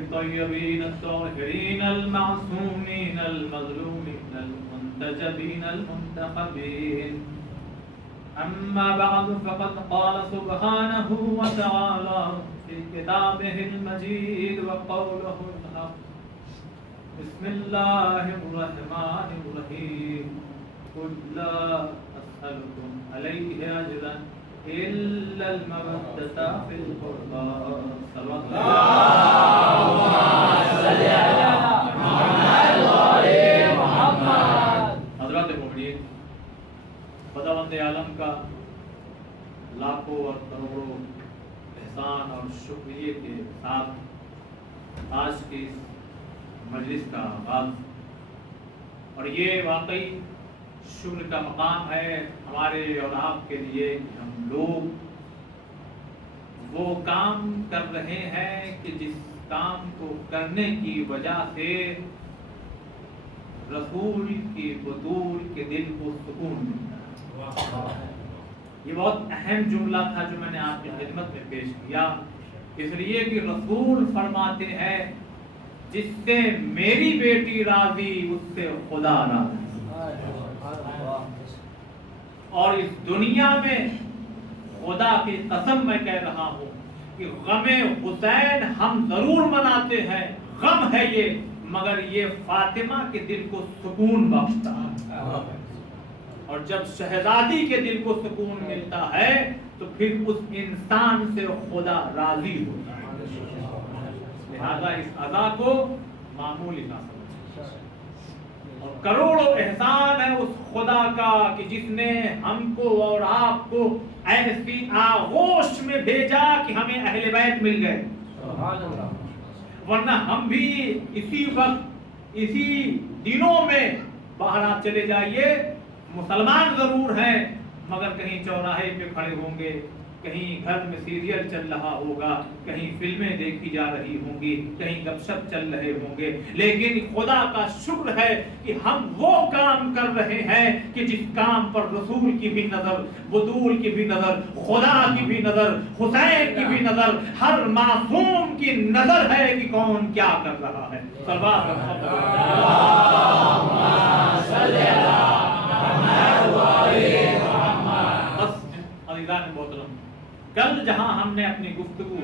الطيبين الطاهرين المعصومين المظلومين المنتجبين المنتخبين. أما بعد فقد قال سبحانه وتعالى في كتابه المجيد وقوله الحق. بسم الله الرحمن الرحيم. قل لا أسألكم عليه أجرا إلا المودة في القربى. صلى الله عليه وسلم. حضرات مومنین، خداوند عالم کا لاکھوں اور کروڑوں احسان اور شکریہ کے ساتھ آج کی اس مجلس کا آغاز، اور یہ واقعی شکر کا مقام ہے ہمارے اور آپ کے لیے کہ ہم لوگ وہ کام کر رہے ہیں کہ جس کام کو کرنے کی وجہ سے رسول کی بطول کے دل کو سکون ملتا ہے۔ یہ بہت اہم جملہ تھا جو میں نے آپ کی خدمت میں پیش کیا، اس لیے کہ رسول فرماتے ہیں جس سے میری بیٹی راضی اس سے خدا راضی۔ اور اس دنیا میں خدا کی قسم میں کہہ رہا ہوں کہ غم حسین ہم ضرور مناتے ہیں، غم ہے یہ، مگر یہ فاطمہ کے دل کو سکون بخشتا ہے، اور جب شہزادی کے دل کو سکون ملتا ہے تو پھر اس انسان سے خدا راضی ہوتا ہے۔ لہذا اس ادا کو معمولی نہ سمجھیں، اور کروڑوں احسان ہے اس خدا کا کہ جس نے ہم کو اور آپ کو ایسی آغوش میں بھیجا کہ ہمیں اہل بیت مل گئے، ورنہ ہم بھی اسی وقت اسی دنوں میں باہر آپ چلے جائیے، مسلمان ضرور ہیں مگر کہیں چوراہے پہ کھڑے ہوں گے، کہیں گھر میں سیریل چل رہا ہوگا، کہیں فلمیں دیکھی جا رہی ہوں گی، کہیں گپ شپ چل رہے ہوں گے، لیکن خدا کا شکر ہے کہ ہم وہ کام کر رہے ہیں کہ جس کام پر رسول کی بھی نظر، بطول کی بھی نظر، خدا کی بھی نظر، حسین کی بھی نظر، ہر معصوم کی نظر ہے کہ کون کیا کر رہا ہے۔ صلوات محترم، کل جہاں ہم نے اپنی گفتگو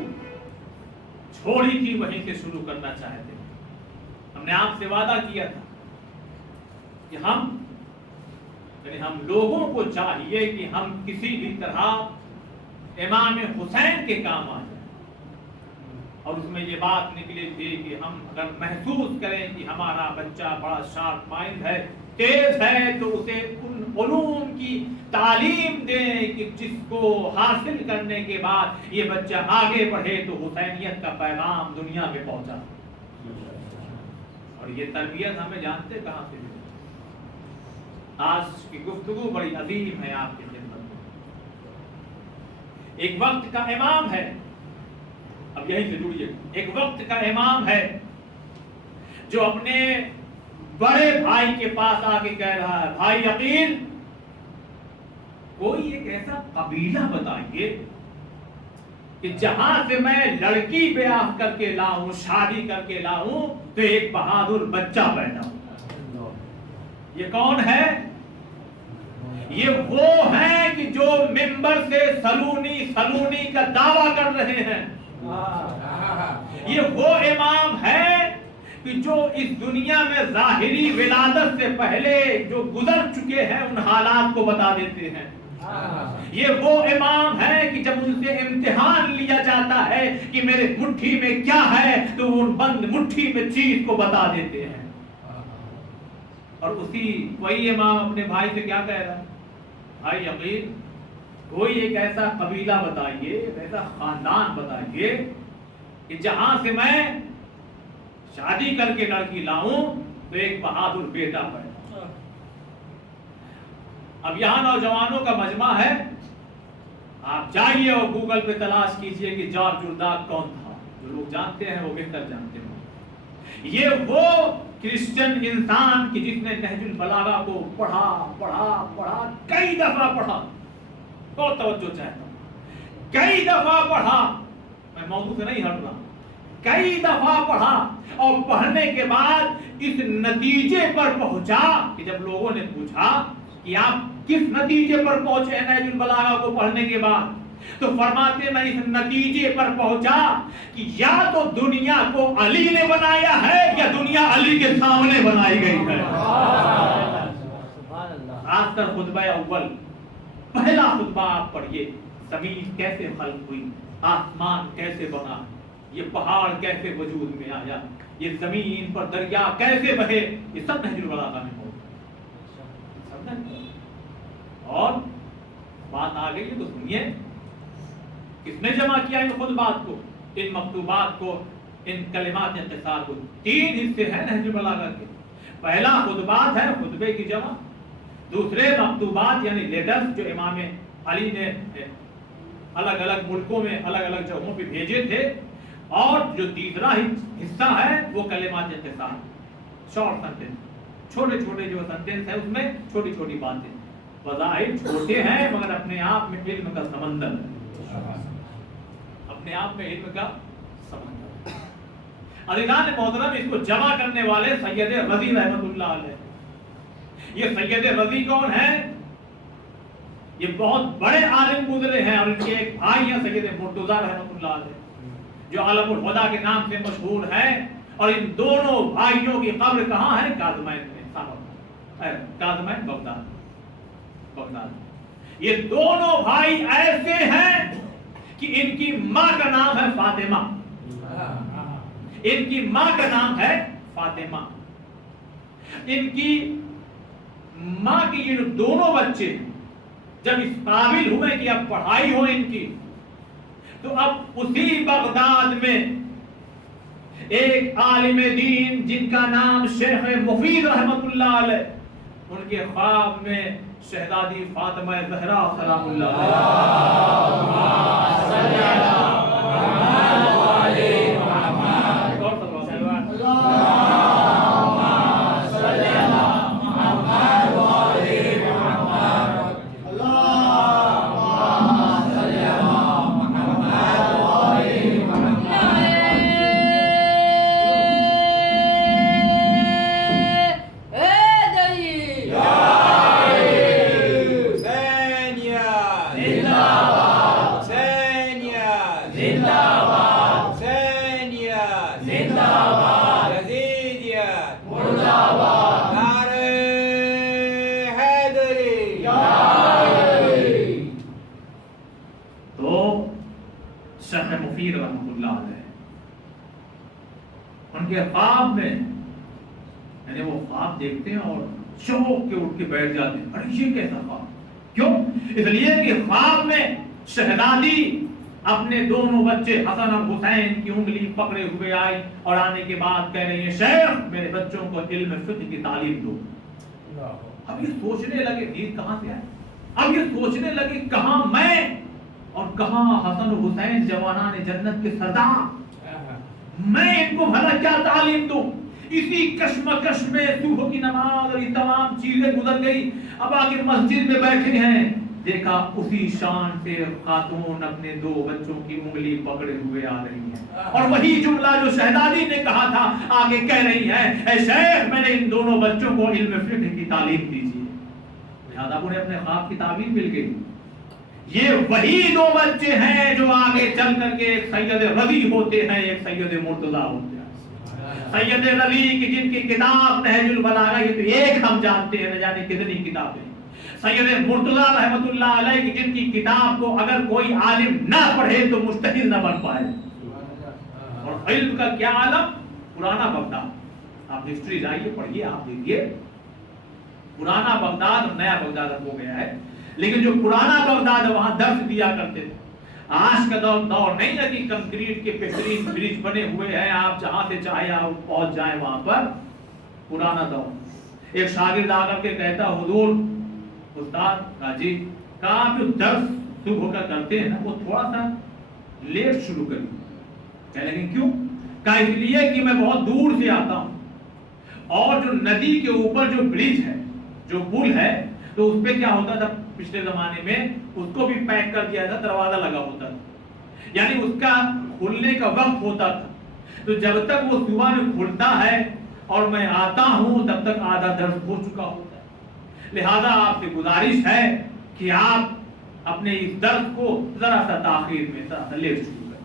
چھوڑی تھی وہیں سے شروع کرنا چاہتے ہیں۔ ہم نے آپ سے وعدہ کیا تھا کہ ہم لوگوں کو چاہیے کہ ہم کسی بھی طرح امام حسین کے کام آ جائیں، اور اس میں یہ بات نکلی تھی کہ ہم اگر محسوس کریں کہ ہمارا بچہ بڑا شارپ مائنڈ ہے، تیز ہے، تو اسے ان علوم کی تعلیم دیں کہ جس کو حاصل کرنے کے بعد یہ بچہ آگے بڑھے تو حسینیت کا پیغام دنیا میں پہنچا۔ اور یہ تربیت ہمیں جانتے کہاں سے ملی؟ آج کی گفتگو بڑی عظیم ہے آپ کی خدمت میں۔ ایک وقت کا امام ہے، اب یہیں سے جڑیے، ایک وقت کا امام ہے جو اپنے بڑے بھائی کے پاس آ کے کہہ رہا ہے، بھائی عقیل، کوئی ایک ایسا قبیلہ بتائیے کہ جہاں سے میں لڑکی بیاہ کر کے لاؤں، شادی کر کے لاؤں تو ایک بہادر بچہ پیدا ہو۔ یہ کون ہے؟ یہ وہ ہیں کہ جو منبر سے سلونی کا دعویٰ کر رہے ہیں، یہ وہ امام ہے کہ جو اس دنیا میں ظاہری ولادت سے پہلے جو گزر چکے ہیں ان حالات کو بتا دیتے ہیں۔ یہ وہ امام ہے کہ جب ان سے امتحان لیا جاتا ہے کہ میرے مٹھی میں کیا ہے تو وہ بند مٹھی میں چیز کو بتا دیتے ہیں۔ اور وہی امام اپنے بھائی سے کیا کہہ رہا ہے؟ بھائی عقیل، کوئی ایک ایسا قبیلہ بتائیے، ایسا خاندان بتائیے کہ جہاں سے میں شادی کر کے لڑکی لاؤں تو ایک بہادر بیٹا پیدا۔ اب یہاں نوجوانوں کا مجمع ہے، آپ جائیے اور گوگل پہ تلاش کیجئے کہ جارج جرداق کون تھا۔ جو لوگ جانتے ہیں وہ بہتر جانتے ہیں۔ یہ وہ کرسچن انسان کی جس نے نہج البلاغہ کو پڑھا کئی دفعہ پڑھا، بہت توجہ چاہتا ہوں، کئی دفعہ پڑھا، میں موضوع سے نہیں ہٹ رہا، کئی دفعہ پڑھا اور پڑھنے کے بعد اس نتیجے پر پہنچا کہ جب لوگوں نے پوچھا کہ آپ کس نتیجے پر پہنچے نہج البلاغہ کو پڑھنے کے بعد، تو فرماتے میں اس نتیجے پر پہنچا کہ یا تو دنیا کو علی نے بنایا ہے یا دنیا علی کے سامنے بنائی گئی ہے۔ خاص کر خطبہ اول، پہلا خطبہ آپ پڑھیے، زمین کیسے خلق ہوئی، آسمان کیسے بنا، یہ پہاڑ کیسے وجود میں آیا، یہ زمین پر دریا کیسے بہے، یہ سب نہج البلاغہ میں موجود ہے۔ اور بات آ گئی ہے تو سنیے، کس نے جمع کیا ان خطبات کو، ان مکتوبات کو، ان کلمات انتصار کو؟ 3 حصے ہیں نہج البلاغہ کے۔ پہلا خطبات ہے، خطبے کی جمع، دوسرے مکتوبات یعنی لیٹرز جو امام علی نے الگ الگ ملکوں میں الگ الگ جگہوں پہ بھیجے تھے، اور جو تیسرا حصہ ہے وہ کلمات انتصار، شارٹ سنٹینس، چھوٹے چھوٹے جو سنٹینس ہیں اس میں چھوٹی چھوٹی باتیں، بظاہر چھوٹے ہیں مگر اپنے آپ میں علم کا سمندر ہے، اپنے آپ میں علم کا سمندر۔ عزیزان محترم، اس کو جمع کرنے والے سید رضی رحمۃ اللہ علیہ۔ یہ سید رضی کون ہیں؟ یہ بہت بڑے عالم گزرے ہیں، اور ان کے ایک بھائی ہیں سید مرتضیٰ رحمۃ اللہ علیہ، جو عالم الہدیٰ کے نام سے مشہور ہے۔ اور ان دونوں بھائیوں کی قبر کہاں ہے؟ کاظمین میں، کاظمین بغداد۔ یہ دونوں بھائی ایسے ہیں کہ ان کی ماں کا نام ہے فاطمہ، ان کی ماں کا نام ہے فاطمہ۔ ان کی ماں کی یہ دونوں بچے جب اس قابل ہوئے کہ اب پڑھائی ہو ان کی، تو اب اسی بغداد میں ایک عالم دین جن کا نام شیخ مفید رحمت اللہ علیہ، ان کے خواب میں شہزادی فاطمہ زہرا سلام اللہ خواب میں، یعنی وہ خواب دیکھتے ہیں اور چونک کے اٹھ کے بیٹھ جاتے ہیں، ارے یہ کیسا خواب؟ کیوں؟ اس لیے کہ خواب میں شہزادی اپنے دونوں بچے حسن اور حسین کی انگلی پکڑے ہوئے آئی اور آنے کے بعد کہہ رہی ہیں شیخ میرے بچوں کو علم فقہ کی تعلیم دو۔ اب یہ سوچنے لگے نیند کہاں سے آئے، اب یہ سوچنے لگے کہاں میں اور کہاں حسن اور حسین جوانان جنت کے سردار، میں ان کو بھلا کیا تعلیم دوں؟ اسی کشمکش میں صبح کی نماز اور یہ تمام چیزیں گزر گئی، اب آخر مسجد میں بیٹھے ہیں، دیکھا اسی شان سے خاتون اپنے 2 بچوں کی انگلی پکڑے ہوئے آ رہی ہیں، اور وہی جملہ جو شہزادی نے کہا تھا آگے کہہ رہی ہے اے شیخ میں نے ان دونوں بچوں کو علم فقہ کی تعلیم دیجیے۔ لہذا انہیں اپنے خواب کی تعبیر مل گئی، یہ وہی دو بچے ہیں جو آگے چل کر کے ایک سید رضی ہوتے ہیں، ایک سید مرتضیٰ ہوتے ہیں۔ سید رضی کی جن کی کتاب نہج البلاغہ، یہ تو ایک ہم جانتے ہیں، نہ جانے کتنی کتابیں۔ سید مرتضیٰ رحمۃ اللہ علیہ کی جن کی کتاب کو اگر کوئی عالم نہ پڑھے تو مجتہد نہ بن پائے۔ اور علم کا کیا عالم؟ پرانا بغداد، آپ ہسٹری جائیے پڑھیے، آپ دیکھیے پرانا بغداد اور نیا بغداد ہو گیا ہے، لیکن جو پرانا بغداد وہاں درس دیا کرتے تھے۔ آج کا دور نہیں ہے کہ کنکریٹ کے بہترین برج بنے ہوئے ہیں، آپ جہاں سے چاہے آپ پہنچ جائیں وہاں پر۔ پرانا دور۔ ایک شاگرد آ کر کے کہتا حضور استاد راجی کا آپ جو درس صبح کا کرتے ہیں نا وہ تھوڑا سا لیٹ شروع کریے۔ کہنے لگے کیوں؟ کہا اس لیے کہ میں بہت دور سے آتا ہوں اور جو ندی کے اوپر جو برج ہے، جو پل ہے، تو اس پہ کیا ہوتا تھا پچھلے زمانے میں، اس کو بھی پیک کر دیا تھا، دروازہ لگا ہوتا تھا، یعنی اس کا کھلنے کا وقت ہوتا تھا۔ تو جب تک وہ صبح میں کھلتا ہے اور میں آتا ہوں تب تک آدھا درس ہو چکا ہوتا ہے۔ لہذا آپ سے گزارش ہے کہ آپ اپنے اس درس کو ذرا سا تاخیر میں ذرا سا لیٹ شروع کریں۔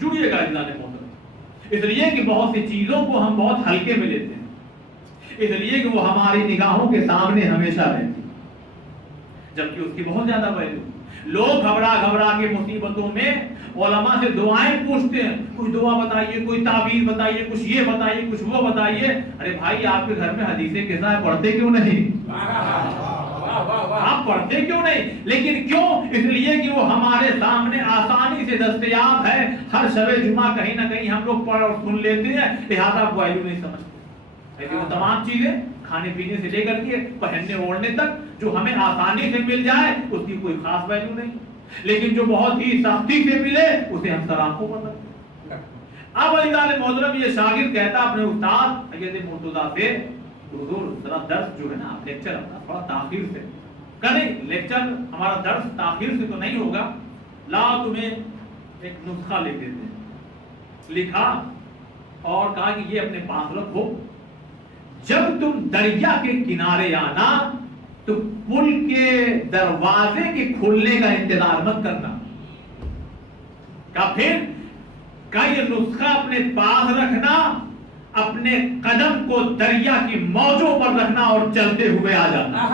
جڑیے گا اللہ نے محترم، اس لیے کہ بہت سی چیزوں کو ہم بہت ہلکے میں لیتے ہیں، اس لیے کہ وہ ہماری نگاہوں کے سامنے ہمیشہ رہتی ہے، جبکہ اس کی بہت زیادہ ویلیو۔ لوگ گھبرا گھبرا کے مصیبتوں میں علماء سے دعائیں پوچھتے ہیں، کچھ دعا بتائیے، کوئی تعبیر بتائیے، کچھ یہ بتائیے، کچھ وہ بتائیے۔ ارے بھائی آپ کے گھر میں حدیثیں قصہ ہے، پڑھتے کیوں نہیں؟ آپ پڑھتے کیوں نہیں؟ لیکن کیوں؟ اس لیے کہ وہ ہمارے سامنے آسانی سے دستیاب ہے۔ ہر شب جمعہ کہیں نہ کہیں ہم لوگ پڑھ اور سن لیتے ہیں، لہذا ویلیو نہیں سمجھتے۔ لیکن وہ تمام چیزیں کھانے پینے سے لے کر کے پہننے اوڑھنے تک جو ہمیں آسانی سے مل جائے اس کی کوئی خاص ویلیو نہیں، لیکن جو بہت ہی سختی سے ملے اسے ہم سراخوں پر رکھتے ہیں۔ اب عزیزان محترم یہ شاگرد کہتا اپنے استاد سید مرتضیٰ سے حضور ذرا درس جو ہے نا لیکچر اپنا تھوڑا تاخیر سے کریں، لیکچر ہمارا درس تاخیر سے تو نہیں ہوگا، لا تمہیں ایک نسخہ لکھ دیتے ہیں۔ لکھا اور کہا کہ یہ اپنے پاس رکھو، جب تم دریا کے کنارے آنا تو پل کے دروازے کے کھلنے کا انتظار مت کرنا۔ پھر کا یہ نسخہ اپنے پاس رکھنا، اپنے قدم کو دریا کی موجوں پر رکھنا اور چلتے ہوئے آ جانا۔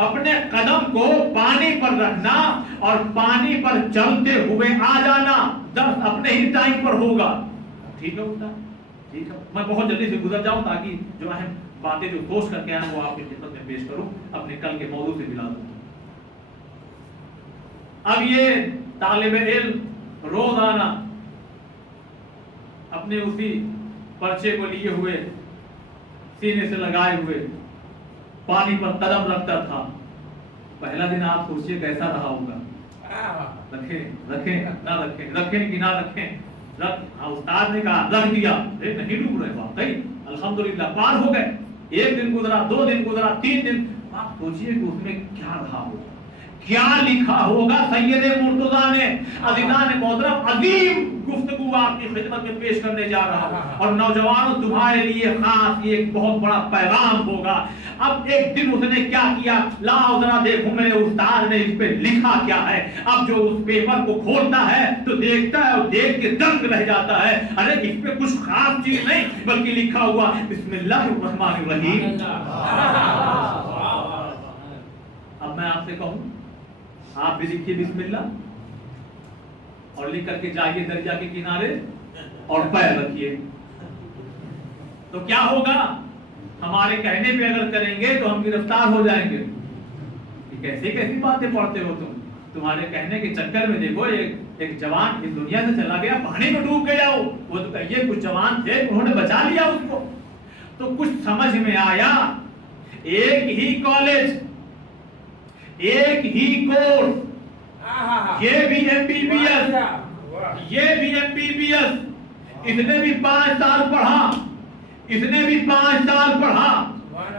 اپنے قدم کو پانی پر رکھنا اور پانی پر چلتے ہوئے آ جانا، درس اپنے ہی ٹائم پر ہوگا۔ ٹھیک ہے استاد؟ ٹھیک ہے، میں بہت جلدی سے گزر جاؤں تاکہ جو اہم باتیں جو سوچ کر کے آئے وہ آپ کی خدمت میں پیش کروں، اپنے کل کے موضوع سے ملا دوں۔ اب یہ طالب علم روزانہ اپنے اسی پرچے کو لیے ہوئے سینے سے لگائے ہوئے پانی پر قدم رکھتا تھا۔ پہلا دن آپ سوچئے کیسا رہا ہوگا، رکھیں نہ رکھیں، رکھیں کہ نہ رکھیں، استاد نے کہا رکھ دیا، نہیں ڈوب رہے، واقعی الحمدللہ پار ہو گئے۔ ایک دن گزرا، 2 دن گزرا، 3 دن، آپ سوچئے کہ اس میں کیا رہا ہوگا، کیا لکھا ہوگا سید مرتضیٰ نے۔ عزیزان محترم عظیم گفتگو آپ کی خدمت میں پیش کرنے جا رہا ہوں، اور نوجوانوں تمہارے لیے خاص یہ ایک بہت بڑا پیغام ہوگا۔ اب ایک دن اس نے کیا کیا، لاؤ ذرا دیکھو میرے استاد نے اس پہ لکھا کیا ہے۔ اب جو اس پیپر کو کھولتا ہے تو دیکھتا ہے اور دیکھ کے دنگ رہ جاتا ہے، ارے اس پہ کچھ خاص چیز نہیں بلکہ لکھا ہوا بسم اللہ الرحمن الرحیم۔ اب میں آپ سے کہوں آپ بھی لکھیے بسم اللہ اور لکھ کر کے جائیے دریا کے کنارے اور پیر رکھیے، تو کیا ہوگا؟ ہمارے کہنے پہ اگر کریں گے تو ہم گرفتار ہو جائیں گے۔ کیسی کیسی باتیں پڑھتے ہو تمہارے کہنے کے چکر میں دیکھو ایک جوان اس دنیا سے چلا گیا، پانی میں ڈوب گیا، وہ تو کہیے کچھ جوان تھے انہوں نے بچا لیا اس کو۔ تو کچھ سمجھ میں آیا، ایک ہی کالج، ایک ہی کورس، یہ بھی ایم بی بی ایس، یہ بھی ایم بی بی ایس، اس نے بھی 5 سال پڑھا، اس نے بھی 5 سال پڑھا،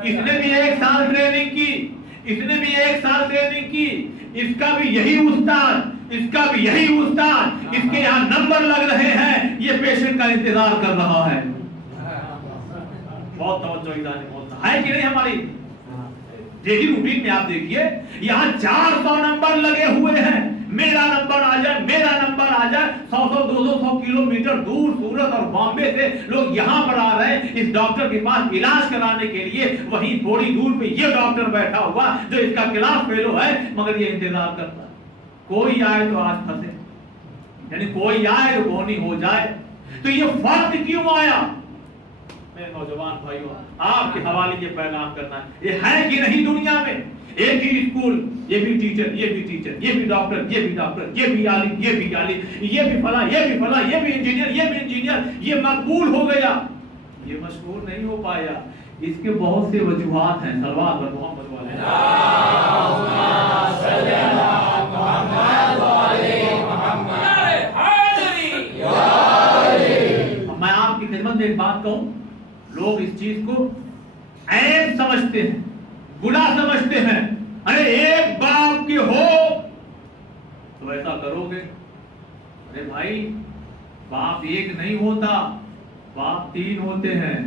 اس نے بھی 1 سال ٹریننگ کی، اس نے بھی 1 سال ٹریننگ کی، اس کا بھی یہی استاد، اس کا بھی یہی استاد، اس کے یہاں نمبر لگ رہے ہیں، یہ پیشنٹ کا انتظار کر رہا ہے۔ بہت توجہ ہے کہ نہیں ہماری؟ ڈیلی روٹین میں آپ دیکھیے یہاں 400 نمبر لگے ہوئے ہیں، میرا نمبر آ جائے، میرا نمبر آ جائے. 100 کلومیٹر دور سورت اور بامبے سے لوگ یہاں پر آ رہے ہیں اس ڈاکٹر کے پاس علاج کرانے کے لیے. وہیں تھوڑی دور پہ یہ ڈاکٹر بیٹھا ہوا جو اس کا کلاس فیلو ہے، مگر یہ انتظار کرتا ہے کوئی آئے تو آج پھنسے، یعنی کوئی آئے تو بونی ہو جائے. تو یہ فرق کیوں آیا؟ میرے نوجوان بھائیوں، آپ کے حوالے یہ پیغام کرنا ہے، یہ ہے کہ نہیں دنیا میں ایک ہی اسکول، یہ بھی ٹیچر، یہ بھی ٹیچر، یہ بھی ڈاکٹر، یہ بھی ڈاکٹر، یہ بھی عالم، یہ بھی عالم، یہ بھی فلاں، یہ بھی فلاں، یہ بھی انجینئر، یہ بھی انجینئر. یہ مقبول ہو گیا، یہ مشہور نہیں ہو پایا. اس کے بہت سے وجوہات ہیں. صلوات بر محمد والے میں آپ کی خدمت میں ایک بات کہوں، لوگ اس چیز کو عیب سمجھتے ہیں، گناہ سمجھتے ہیں. ارے ایک باپ کے ہو تو ایسا کرو گے. ارے بھائی باپ ایک نہیں ہوتا، باپ 3 ہوتے ہیں.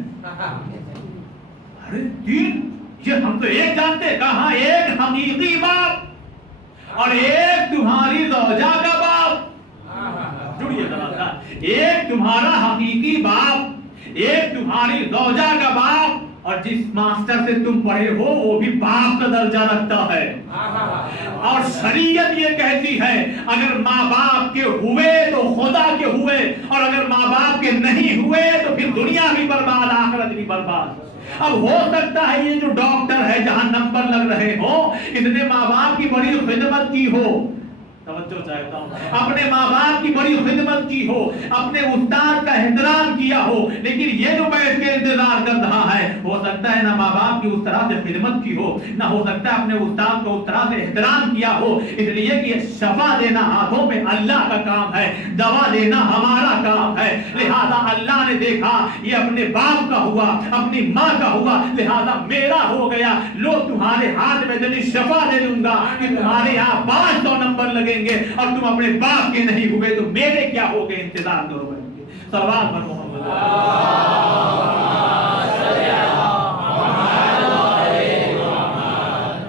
ارے 3؟ یہ ہم تو ایک جانتے. کہاں؟ ایک حقیقی باپ اور ایک تمہاری زوجہ کا باپ. جڑیے ذرا سا، ایک تمہارا حقیقی باپ، ایک تمہاری زوجہ کا باپ، اور جس ماسٹر سے تم پڑھے ہو وہ بھی باپ کا درجہ رکھتا ہے. اور شریعت یہ کہتی ہے اگر ماں باپ کے ہوئے تو خدا کے ہوئے، اور اگر ماں باپ کے نہیں ہوئے تو پھر دنیا بھی برباد، آخرت بھی برباد. اب ہو سکتا ہے یہ جو ڈاکٹر ہے جہاں نمبر لگ رہے ہوں اس نے ماں باپ کی بڑی خدمت کی ہو، توجہ چاہتا ہوں، اپنے ماں باپ کی بڑی خدمت کی ہو، اپنے استاد کا احترام کیا ہو، لیکن یہ جو بیٹھ کے انتظار کر رہا ہے ہو سکتا ہے نہ ماں باپ کی اس طرح سے خدمت کی ہو، نہ ہو سکتا ہے اپنے استاد کو اس طرح سے احترام کیا ہو. اس لیے کہ شفا دینا ہاتھوں میں اللہ کا کام ہے، دوا دینا ہمارا کام ہے. لہذا اللہ نے دیکھا یہ اپنے باپ کا ہوا، اپنی ماں کا ہوا، لہذا میرا ہو گیا. لوگ تمہارے ہاتھ میں جنی شفا دے دوں گا کہ تمہارے یہاں 500 نمبر لگیں گے اور تم اپنے باپ کے نہیں ہوئے تو میرے کیا ہو گئے؟ انتظار کرو بھائی. صلوات پر محمد.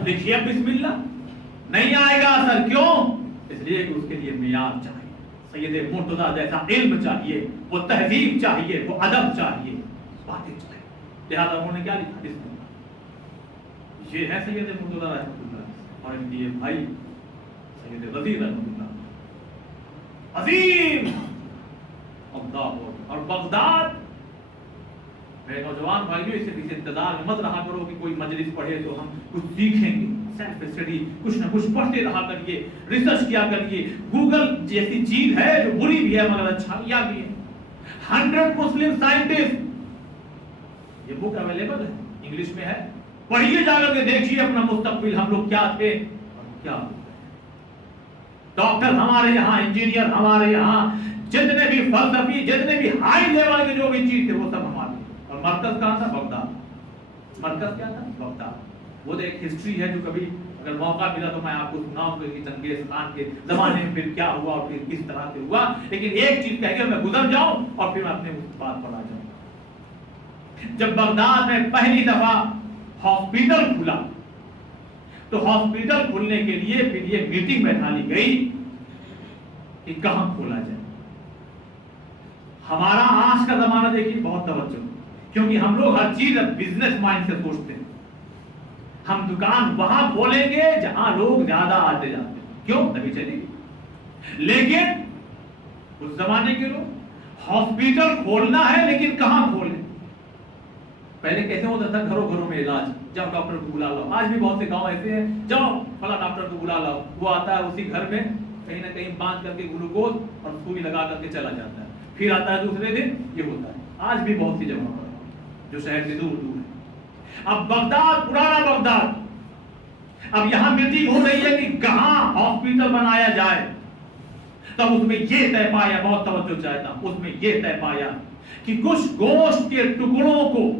دیکھیے اب بسم اللہ نہیں آئے گا اثر. کیوں؟ اس لیے کہ اس کے لیے معیار چاہیے، سید مرتضیٰ جیسا علم چاہیے، وہ تہذیب چاہیے، وہ ادب چاہیے، باتیں چاہیے. لہذا انہوں نے کیا لکھا؟ بسم اللہ. یہ ہے سید مرتضیٰ رحمۃ اللہ. اور ان کے بھائی سید غزیر رحمۃ اللہ عظیم اور بغداد. میرے نوجوان بھائیوں اس سے کسی انتظار میں مت رہا کرو کہ کوئی مجلس پڑھے تو ہم کچھ سیکھیں گے. سیلف اسٹڈی کچھ نہ کچھ پڑھتے رہا کریے، ریسرچ کیا کریے. گوگل جیسی چیز ہے جو بری بھی ہے مگر اچھائیاں بھی ہے. 100 مسلم سائنٹسٹ، یہ بک اویلیبل ہے، انگلش میں ہے، پڑھیے جا کر کے دیکھیے اپنا مستقبل ہم لوگ کیا تھے اور کیا. ڈاکٹر ہمارے یہاں، انجینئر ہمارے یہاں، جتنے بھی فلسفی، جتنے بھی ہائی لیول کے جو بھی چیز تھے وہ سب ہمارے. اور مرکز کہاں تھا؟ بغداد. مرکز کیا تھا؟ بغداد. وہ ایک ہسٹری ہے جو کبھی اگر موقع ملا تو میں آپ کو سناؤں کہ چنگیز خان کے زمانے میں پھر کیا ہوا اور پھر کس طرح سے ہوا. لیکن ایک چیز کہہ کے میں گزر جاؤں اور پھر میں اپنے اس بات پر آ جاؤں. جب بغداد میں پہلی دفعہ ہاسپٹل کھلا تو ہاسپٹل کھلنے کے لیے پھر یہ میٹنگ بیٹھا لی گئی کہ کہاں کھولا جائے. ہمارا آج کا زمانہ دیکھیے بہت توجہ، کیونکہ ہم لوگ ہر چیز بزنس مائنڈ سے سوچتے ہیں. ہم دکان وہاں کھولیں گے جہاں لوگ زیادہ آتے جاتے ہیں، کیوں؟ تبھی چلے گی. لیکن اس زمانے کے لوگ ہاسپٹل کھولنا ہے لیکن کہاں کھولیں؟ پہلے کیسے ہوتا تھا؟ گھروں گھروں میں علاج، جاؤ ڈاکٹر کو بلا لاؤ. آج بھی بہت سے گاؤں ایسے ہیں، جاؤ فلاں ڈاکٹر کو بلا لاؤ. وہ آتا ہے اسی گھر میں کہیں نہ کہیں باندھ کر کے گلوکوز اور سوئی لگا کر کے چلا جاتا ہے، پھر آتا ہے دوسرے دن. یہ ہوتا ہے آج بھی بہت سی جگہوں پر جو شہر سے دور دور ہے. اب بغداد، پرانا بغداد، اب یہاں میٹنگ ہو رہی ہے کہ کہاں ہاسپٹل بنایا جائے. تب اس میں یہ طے پایا، بہت توجہ چاہتا ہوں، اس میں یہ طے پایا کہ کچھ گوشت کے ٹکڑوں کو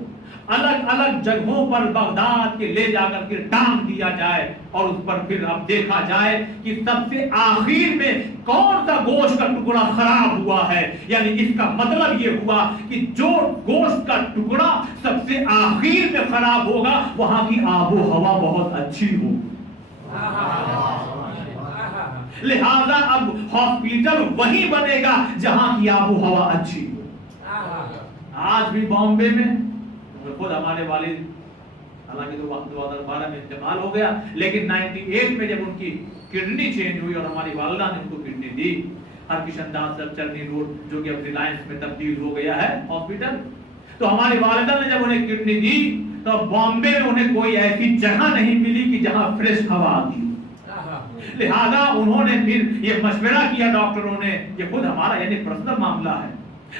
الگ الگ جگہوں پر بغداد کے لے جا کر کے ٹانگ دیا جائے اور اس پر پھر اب دیکھا جائے کہ سب سے آخر میں کون سا گوشت کا ٹکڑا خراب ہوا ہے. یعنی اس کا مطلب یہ ہوا کہ جو گوشت کا ٹکڑا سب سے آخر میں خراب ہوگا وہاں کی آب و ہوا بہت اچھی ہوگی. لہذا اب ہاسپٹل وہی بنے گا جہاں کی آب و ہوا اچھی ہو. آج بھی بامبے میں خود ہمارے والد، حالانکہ 2012 میں انتقال ہو گیا، لیکن 98 میں جب ان کی کڈنی چینج ہوئی اور ہماری والدہ نے ان کو کڈنی دی، ہرکشن داس سر چرنی روڈ جو کہ اب ریلائنس میں تبدیل ہو گیا ہے ہاسپٹل، تو ہماری والدہ نے جب انہیں کڈنی دی تو بامبے میں انہیں کوئی ایسی جگہ نہیں ملی کہ جہاں فریش ہوا آتی. لہذا انہوں نے پھر یہ مشورہ کیا ڈاکٹروں نے، یہ خود ہمارا یعنی پرسنل معاملہ ہے،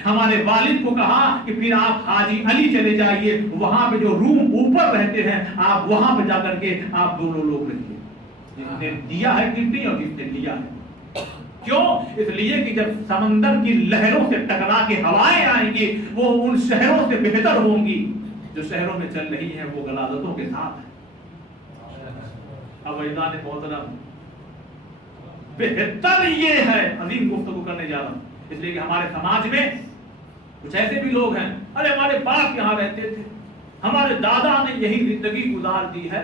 ہمارے والد کو کہا کہ پھر آپ حاجی علی چلے جائیے، وہاں پہ جو روم اوپر رہتے ہیں آپ وہاں پہ جا کر کے آپ دونوں لوگ رہیے، جس نے دیا ہے کڈنی اور جس نے لیا ہے. کیوں؟ اس لیے کہ جب سمندر کی لہروں سے ٹکرا کے ہوائیں آئیں گی وہ ان شہروں سے بہتر ہوں گی جو شہروں میں چل رہی ہیں وہ غلاظتوں کے ساتھ ہے. اب اجداد محترم بہتر یہ ہے، عظیم گفتگو کرنے جا رہا ہوں اس لیے کہ ہمارے سماج میں کچھ ایسے بھی لوگ ہیں، ارے ہمارے باپ یہاں رہتے تھے، ہمارے دادا نے یہی زندگی گزار دی ہے،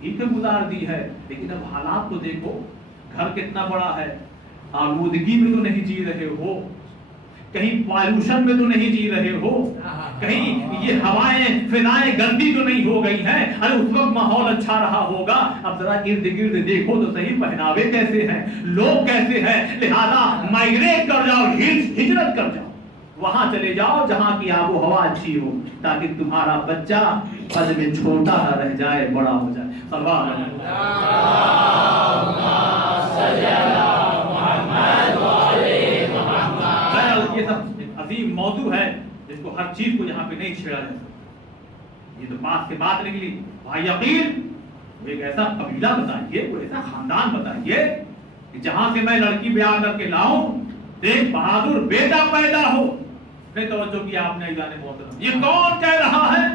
ٹھیک ہے گزار دی ہے، لیکن اب حالات کو دیکھو، گھر کتنا بڑا ہے، آلودگی میں تو نہیں جی رہے ہو، کہیں پالوشن میں تو نہیں جی رہے ہو، کہیں یہ ہوائیں فضائیں گندی تو نہیں ہو گئی ہیں، ارے اس وقت ماحول اچھا رہا ہوگا. اب ذرا ارد گرد دیکھو تو صحیح، پہناوے کیسے ہیں، لوگ کیسے ہیں. لہذا مائگریٹ کر جاؤ، ہجرت کر جاؤ، وہاں چلے جاؤ جہاں کی آب و ہوا اچھی ہو تاکہ تمہارا بچہ قد میں چھوٹا نہ رہ جائے، بڑا ہو جائے. صلوات یہ سب عظیم موضوع ہے جس کو ہر چیز کو یہاں پہ نہیں چھیڑا جا سکتا. یہ تو بات سے بات نکلی. بھائی یقین ایک ایسا قبیلہ بتائیے، کوئی ایسا خاندان بتائیے کہ جہاں سے میں لڑکی بیاہ کر کے لاؤں ایک بہادر بیٹا پیدا ہو. نہیں توجہ کیا آپ نے اعلان محترم، یہ کون کہہ رہا ہے؟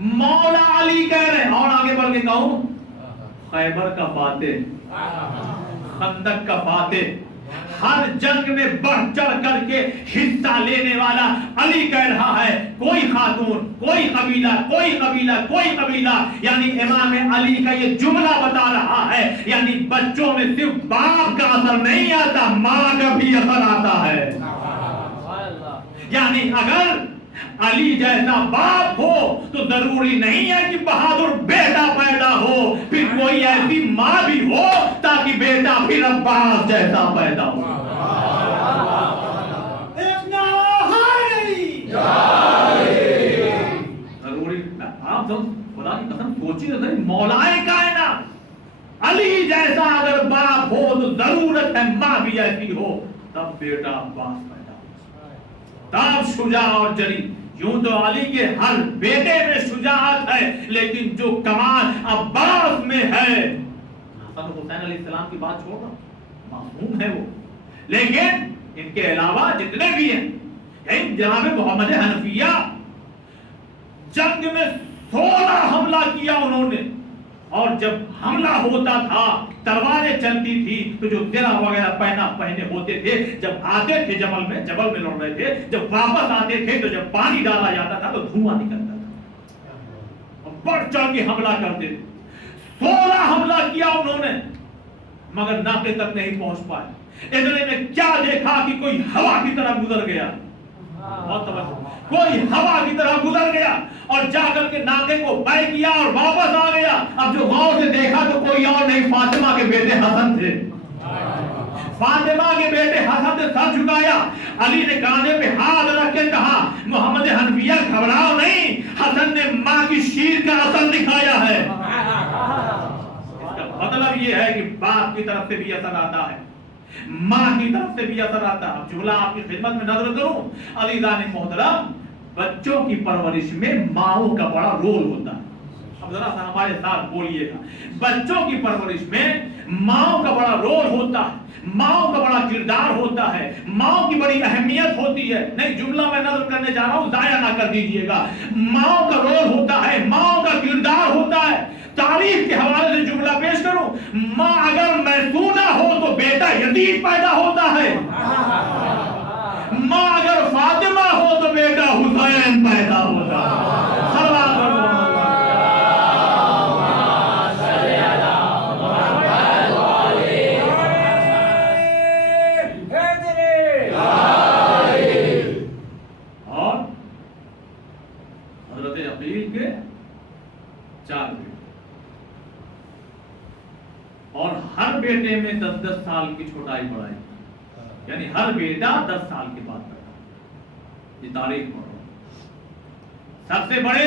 مولا علی کہہ رہے ہیں. اور آگے بڑھ کے کہوں، خیبر کا فاتح، خندق کا فاتح، ہر جنگ میں بڑھ چڑھ کر کے حصہ لینے والا علی کہہ رہا ہے کوئی خاتون، کوئی قبیلہ، کوئی قبیلہ، کوئی قبیلہ. یعنی امام علی کا یہ جملہ بتا رہا ہے یعنی بچوں میں صرف باپ کا اثر نہیں آتا، ماں کا بھی اثر آتا ہے. یعنی اگر علی جیسا باپ ہو تو ضروری نہیں ہے کہ بہادر بیٹا پیدا ہو، پھر کوئی ایسی ماں بھی ہو تاکہ بیٹا پھر عباس جیسا پیدا ہو. ضروری آپ خدا کی قسم سوچی تو صحیح، مولائے کائنات علی جیسا اگر باپ ہو تو ضرورت ہے ماں بھی ایسی ہو، تب بیٹا عباس پیدا ہو، تب شجاع اور جری. یوں تو علی کے ہر بیٹے میں شجاعت ہے لیکن جو کمال عباس میں ہے، حسن حسین علیہ السلام کی بات چھوڑنا، معصوم ہے وہ، لیکن ان کے علاوہ جتنے بھی ہیں، جناب محمد حنفیہ جنگ میں 16 حملہ کیا انہوں نے، اور جب حملہ ہوتا تھا تلواریں چلتی تھی تو جو درع وغیرہ پہنے ہوتے تھے جب آتے تھے جبل میں لڑ رہے تھے، جب واپس آتے تھے تو جب پانی ڈالا جاتا تھا تو دھواں نکلتا تھا، اور بڑھ چڑھ کے حملہ کرتے تھے. 16 حملہ کیا انہوں نے مگر ناقے تک نہیں پہنچ پائے. اتنے میں کیا دیکھا کہ کوئی ہوا کی طرح گزر گیا، کوئی ہوا کی طرح گزر گیا اور جا کر کے ناقے کو بے کیا اور واپس آ گیا. اب جو غور سے دیکھا تو کوئی اور نہیں، فاطمہ کے بیٹے حسن تھے. فاطمہ کے بیٹے حسن نے سر جھکایا، علی نے کاندھے پہ ہاتھ رکھ کے کہا محمد حنفیہ گھبراؤ نہیں، حسن نے ماں کی شیر کا اثر دکھایا ہے. اس کا مطلب یہ ہے کہ باپ کی طرف سے بھی اثر آتا ہے، ماں کی طرف سے بھی اثر آتا ہے. جملہ آپ کی خدمت میں نظر کروں، عزیزان محترم، بچوں کی پرورش میں ماؤں کا بڑا رول ہوتا ہے. اب ذرا سا ہمارے ساتھ بولیے گا. بچوں کی پرورش میں ماں کا بڑا رول ہوتا ہے, ماں کا بڑا کردار ہوتا ہے, ماں کی بڑی اہمیت ہوتی ہے. نہیں, جملہ میں نظر کرنے جا رہا ہوں, ضائع نہ کر دیجئے گا. ماں کا رول ہوتا ہے, ماں کا کردار ہوتا ہے. تاریخ کے حوالے سے جملہ پیش کروں, ماں اگر میسونہ ہو تو بیٹا یزید پیدا ہوتا ہے, ماں اگر فاطمہ ہو تو بیٹا حسین پیدا ہوتا ہے. اور ہر بیٹے میں 10-10 سال کی چھوٹائی بڑھائی, یعنی ہر بیٹا 10 سال کے بعد پیدا. یہ تاریخ پڑھو. سب سے بڑے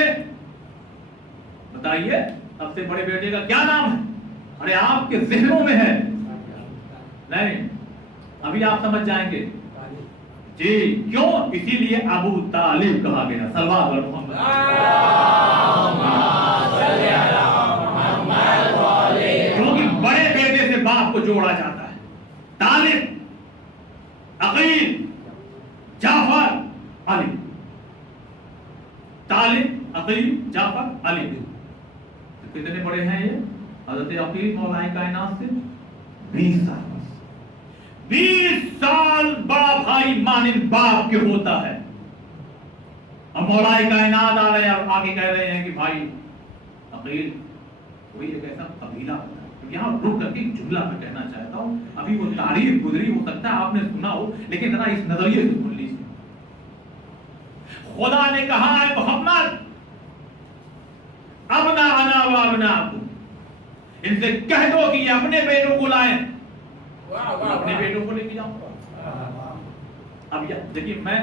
بتائیے, سب سے بڑے بیٹے کا کیا نام ہے؟ ارے آپ کے ذہنوں میں ہے نہیں, ابھی آپ سمجھ جائیں گے. جی کیوں؟ اسی لیے ابو طالب کہا گیا. صلوات علی محمد. بڑے بیٹے سے باپ کو جوڑا جاتا ہے. طالب, عقیل, جعفر, علی. طالب, عقیل, جعفر, علی. کتنے بڑے ہیں یہ؟ حضرت عقیل مولا کائنات سے 20 سال 20 سال بڑا بھائی مانند باپ کے ہوتا ہے. اب مولا کائنات آ رہے ہیں اور آگے کہہ رہے ہیں کہ بھائی عقیل کوئی ایک ایسا قبیلہ ہوتا ہے. یہاں رک کر کے جملہ میں کہنا چاہتا ہوں, ابھی وہ تاریخ گزری, ہو سکتا ہے آپ نے سنا ہو, لیکن ذرا اس نظریے سے سن لیجیے. خدا نے کہا ہے محمد ابنا انا و ابناکم, ان سے کہہ دو کہ یہ اپنے بیٹوں کو لائیں. اپنے بیٹوں کو لے کے جاؤں. اب دیکھیے, میں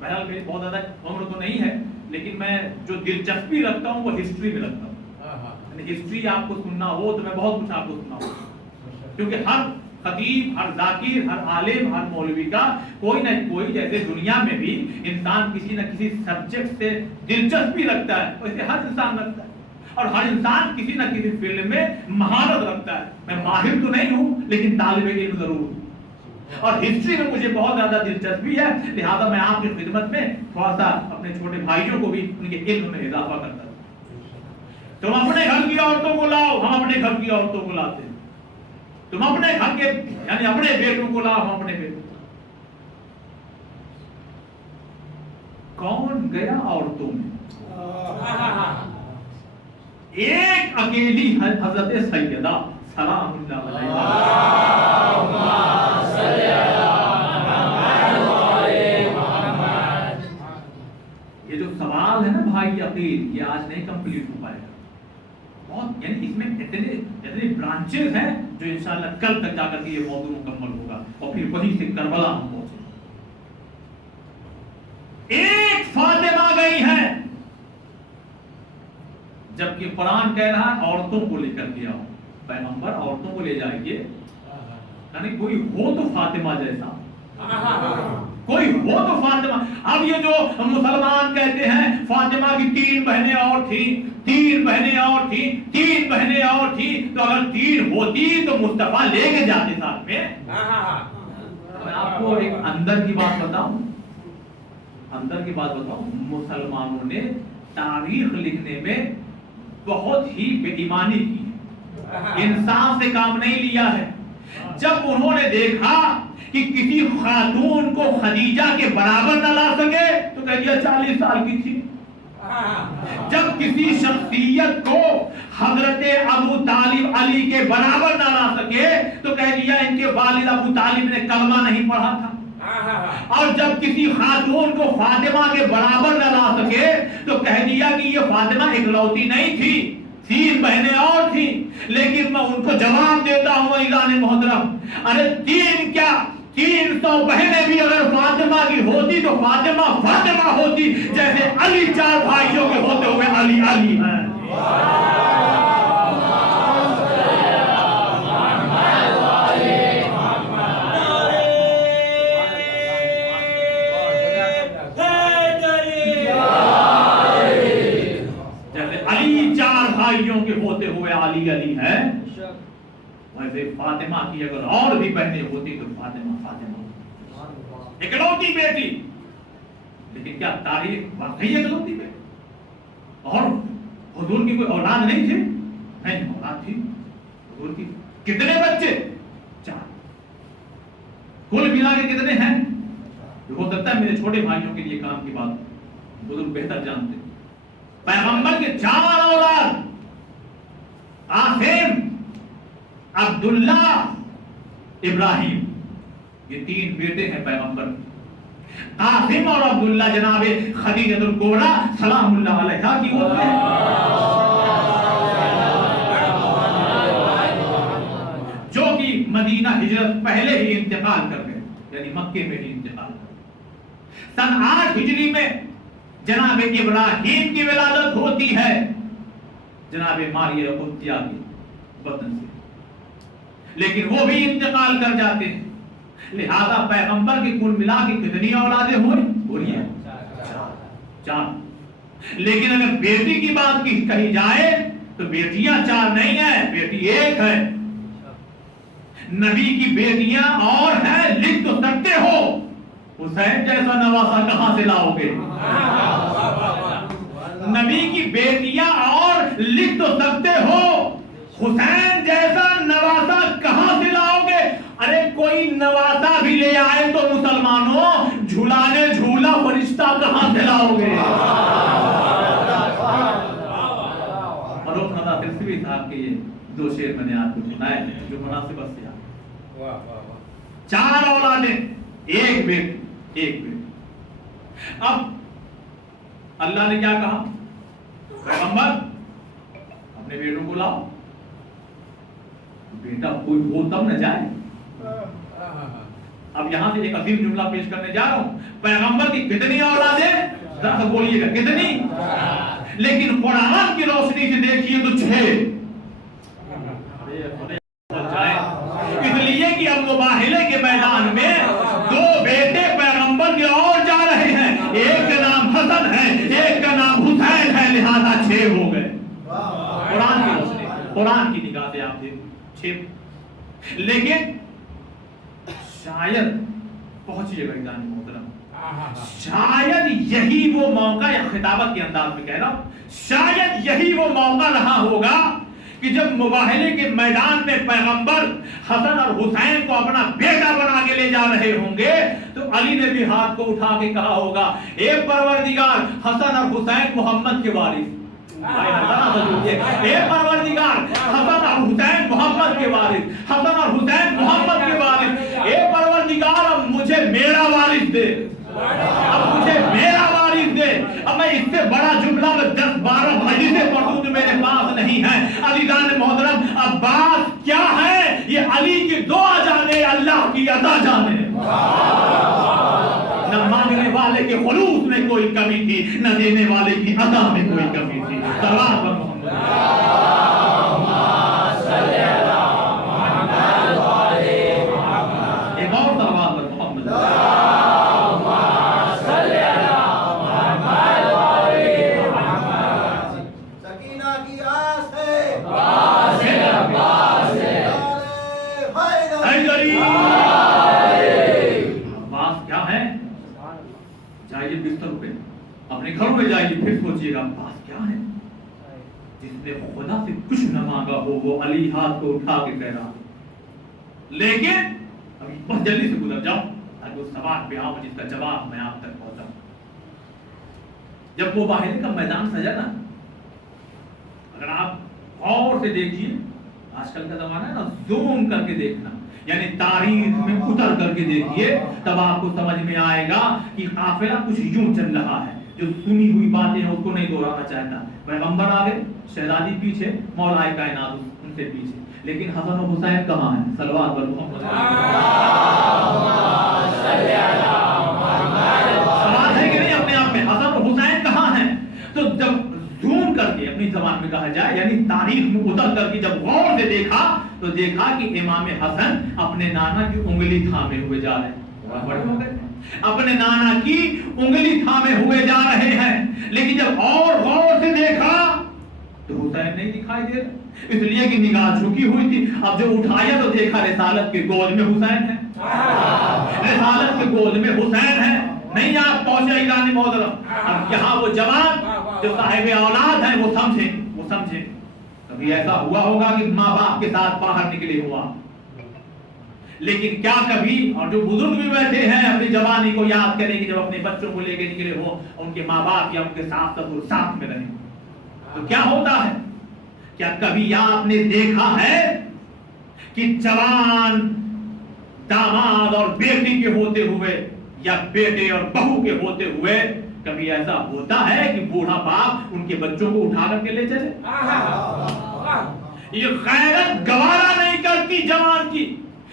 بہرحال میری بہت زیادہ عمر تو نہیں ہے, لیکن میں جو دلچسپی رکھتا ہوں وہ ہسٹری میں رکھتا ہوں. ہسٹری آپ کو سننا ہو تو میں بہت کچھ آپ کو سنا ہوں, کیونکہ ہر خطیب, ہر ذاکر, ہر عالم, ہر مولوی کا کوئی نہ کوئی, جیسے دنیا میں بھی انسان کسی نہ کسی سبجیکٹ سے دلچسپی رکھتا ہے, ویسے ہر انسان رکھتا ہے, اور ہر انسان کسی نہ کسی فیلڈ میں مہارت رکھتا ہے. میں ماہر تو نہیں ہوں, لیکن طالب علم ضرور ہوں, اور ہسٹری میں مجھے بہت زیادہ دلچسپی ہے. لہذا میں آپ کی خدمت میں تھوڑا سا اپنے چھوٹے بھائیوں کو بھی ان کے علم میں اضافہ کرتا ہوں. تم اپنے گھر کی عورتوں کو لاؤ, ہم اپنے گھر کی عورتوں کو لاتے ہیں. تم اپنے گھر کے یعنی اپنے بیٹوں کو لاؤ, ہم اپنے بیٹوں کو. کون گیا عورتوں میں؟ ایک اکیلی حضرت سیدہ سلام اللہ علیہا. یہ جو سوال ہے نا بھائی عقیل, یہ آج نہیں کمپلیٹ ہو پائے گا. بہت یعنی اس میں اتنے برانچز ہیں جو انشاءاللہ کل تک جا کر کے یہ موضوع مکمل ہوگا, اور پھر وہیں سے کربلا ہم پہنچے. ایک فاطمہ گئی ہیں, جبکہ قرآن کہہ رہا ہے عورتوں کو لے کر کے آؤ. پیغمبر عورتوں کو لے جائیے, یعنی کوئی ہو تو فاطمہ جیسا, کوئی ہو تو فاطمہ. اب یہ جو مسلمان کہتے ہیں فاطمہ کی 3 بہنیں اور تھیں, 3 بہنیں اور تھیں, 3 بہنیں اور تھیں, تو اگر 3 ہوتی تو مصطفیٰ لے کے جاتے ساتھ میں. میں آپ کو ایک اندر کی بات بتاؤں, مسلمانوں نے تاریخ لکھنے میں بہت ہی بے ایمانی کی ہے, انصاف سے کام نہیں لیا ہے. جب انہوں نے دیکھا کہ کسی خاتون کو خدیجہ کے برابر نہ لا سکے تو کہہ دیا 40 سال کی تھی. جب کسی شخصیت کو حضرت ابو طالب علی کے برابر نہ لا سکے تو کہہ دیا ان کے والد ابو طالب نے کلمہ نہیں پڑھا تھا. اور جب کسی خاتون کو فاطمہ کے برابر نہ لا سکے تو کہہ دیا کہ یہ فاطمہ اکلوتی نہیں تھی, 3 بہنیں اور تھیں. لیکن میں ان کو جواب دیتا ہوں عزیزان محترم, ارے 3 کیا 300 بہنیں بھی اگر فاطمہ کی ہوتی تو فاطمہ ہوتی, جیسے علی 4 بھائیوں کے ہوتے ہوئے علی ہیں. جیسے علی بھائیوں کے ہوتے ہوئے علی علی ہے، ویسے فاطمہ کی اگر اور بھی بہنیں ہوتی تو فاطمہ اکلوتی بیٹی، لیکن کیا تاریخ واقعی اکلوتی بیٹی؟ اور حضور کی کوئی اولاد نہیں تھی؟ نہیں، اولاد تھی حضور کی۔ کتنے بچے؟ 4۔ کل ملا کے کتنے ہیں؟ ہو سکتا ہے میرے چھوٹے بھائیوں کے لیے کام کی بات بزرگ بہتر جانتے ہیں۔ پیغمبر کے 4 اولاد، قاسم، عبداللہ، ابراہیم، یہ 3 بیٹے ہیں پیغمبر۔ قاسم اور عبداللہ جناب خدیجہ الکبریٰ سلام اللہ علیہا کی گود میں، جو کہ مدینہ ہجرت پہلے ہی انتقال کر گئے، یعنی مکے میں ہی انتقال کر گئے۔ سن 8 ہجری میں جناب ابراہیم کی ولادت ہوتی ہے جناب ماریہ قبطیہ کی بطن سے، لیکن وہ بھی انتقال کر جاتے ہیں۔ لہذا پیغمبر کی کل ملا کے کتنی اولادیں ہوئی ہیں؟ 4۔ لیکن اگر بیٹی کی بات کہی جائے تو بیٹیاں 4 نہیں ہیں، بیٹی 1 ہے۔ نبی کی بیٹیاں اور ہیں، لکھ تو سکتے ہو، حسین جیسا نواسا کہاں سے لاؤ گے؟ نبی کی بیٹیاں اور لکھ تو سکتے ہو، حسین جیسا نواسا کہاں سے لاؤ گے؟ ارے کوئی نواسا بھی لے آئے تو مسلمانوں جھولانے جھولا فرشتہ کہاں سے لاؤ گے؟ فاروق رضا فلسفی صاحب کے یہ 2 شعر میں نے آپ کو سنائے ہیں جو مناسب سے آپ 4 اولادیں، 1 بیٹی۔ اب اللہ نے کیا کہا؟ پیغمبر اپنے بیٹوں کو لاؤ، بیٹا کوئی ہو تب نہ جائے۔ اب یہاں سے ایک عظیم جملہ پیش کرنے جا رہا ہوں، پیغمبر کی کتنی اولادیں؟ ذرا بولیے گا کتنی؟ لیکن قرآن کی روشنی سے دیکھیے تو 6۔ اس لیے کہ اب مباہلے کے میدان میں 2 بیٹے پیغمبر کے اور جا رہے ہیں، ایک کا نام حسن ہے، ایک کا نام حسین ہے، لہذا 6 ہو گئے۔ قرآن کی روشنی، قرآن کی نگاہ سے آپ دیکھیں 6۔ لیکن شاید پہنچیے گا ایک محترم، شاید یہی وہ موقع، یا خطابت کے انداز میں کہہ رہا ہوں، شاید یہی وہ موقع رہا ہوگا کہ جب مباہلے کے میدان میں پیغمبر حسن اور حسین کو اپنا بیٹا بنا کے لے جا رہے ہوں گے تو علی نے بھی ہاتھ کو اٹھا کے کہا ہوگا، اے پروردگار حسن اور حسین محمد کے وارث، اے پروردگار حسن اور حسین محمد کے وارث، حسن اور حسین محمد کے وارث، اے پروردگار اب مجھے میرا وارث دے، اب مجھے میرا وارث دے۔ اب میں اس سے بڑا جملہ میں 10-12 حدیثیں پڑھوں جو میرے پاس نہیں ہیں۔ عزیزان محترم، اب بات کیا ہے؟ یہ علی کی دعا جانے، اللہ کی عطا جانے۔ نہ مانگنے والے کے خلوص میں کوئی کمی تھی، نہ دینے والے کی عطا میں کوئی کمی تھی۔ سلام پر محمد، ایک اور سلام پر محمد۔ سکینہ کی آس ہے، بات کیا ہے؟ جائیے بستر پہ، اپنے گھروں میں جائیے، پھر سوچئے گا بات کیا ہے؟ جس نے خدا سے کچھ نہ مانگا ہو وہ علی ہاتھ کو اٹھا کے کہہ رہا، لیکن ابھی بہت جلدی سے گزر جاؤ تاکہ اس سوال پہ آؤ جس کا جواب میں آپ تک پہنچاؤں۔ جب مباہلے کا میدان سجا نا، اگر آپ غور سے دیکھیے، آج کل کا زمانہ ہے نا زوم کر کے دیکھنا، یعنی تاریخ میں اتر کر کے دیکھیے، تب آپ کو سمجھ میں آئے گا کہ قافلہ کچھ یوں چل رہا ہے، جو سنی ہوئی باتیں ہیں اس کو نہیں دہرانا چاہتا۔ پیغمبر آگے، شہزادی پیچھے، مولا کائنات ان سے پیچھے، لیکن حسن و حسین کہاں ہیں؟ صلوات پر محمد، سوال ہے کہ نہیں اپنے آپ میں، حسن و حسین کہاں ہیں؟ تو جب زوم کر کے اپنی زبان میں کہا جائے، یعنی تاریخ میں اتر کر کے جب غور سے دیکھا تو دیکھا کہ امام حسن اپنے نانا کی انگلی تھامے ہوئے جا رہے ہیں، بڑے ہو گئے، اپنے نانا کی انگلی تھامے ہوئے جا رہے ہیں۔ لیکن جب اور غور سے دیکھا تو حسین نہیں دکھائی دے رہا، اس لیے کہ نگاہ جھکی ہوئی تھی. اب جو اٹھایا تو دیکھا رسالت کی گود میں حسین ہے، رسالت کی گود میں حسین ہے. نہیں آپ پہنچے ایران محترم. اب یہاں وہ جوان جو صاحب اولاد ہیں وہ سمجھیں. کبھی ایسا ہوا ہوگا کہ ماں باپ کے ساتھ باہر نکلے ہوا، لیکن کیا کبھی، اور جو بزرگ بھی بیٹھے ہیں اپنی جوانی کو یاد کریں کہ جب اپنے بچوں کو لے کے نکلے ہو ان کے ماں باپ یا ان کے ساتھ میں رہیں تو کیا ہوتا ہے؟ کیا کبھی آپ نے دیکھا ہے کہ جوان داماد اور بیٹی کے ہوتے ہوئے یا بیٹے اور بہو کے ہوتے ہوئے کبھی ایسا ہوتا ہے کہ بوڑھا باپ ان کے بچوں کو اٹھا کر کے لے چلے؟ یہ غیرت گوارا نہیں کرتی جوان کی.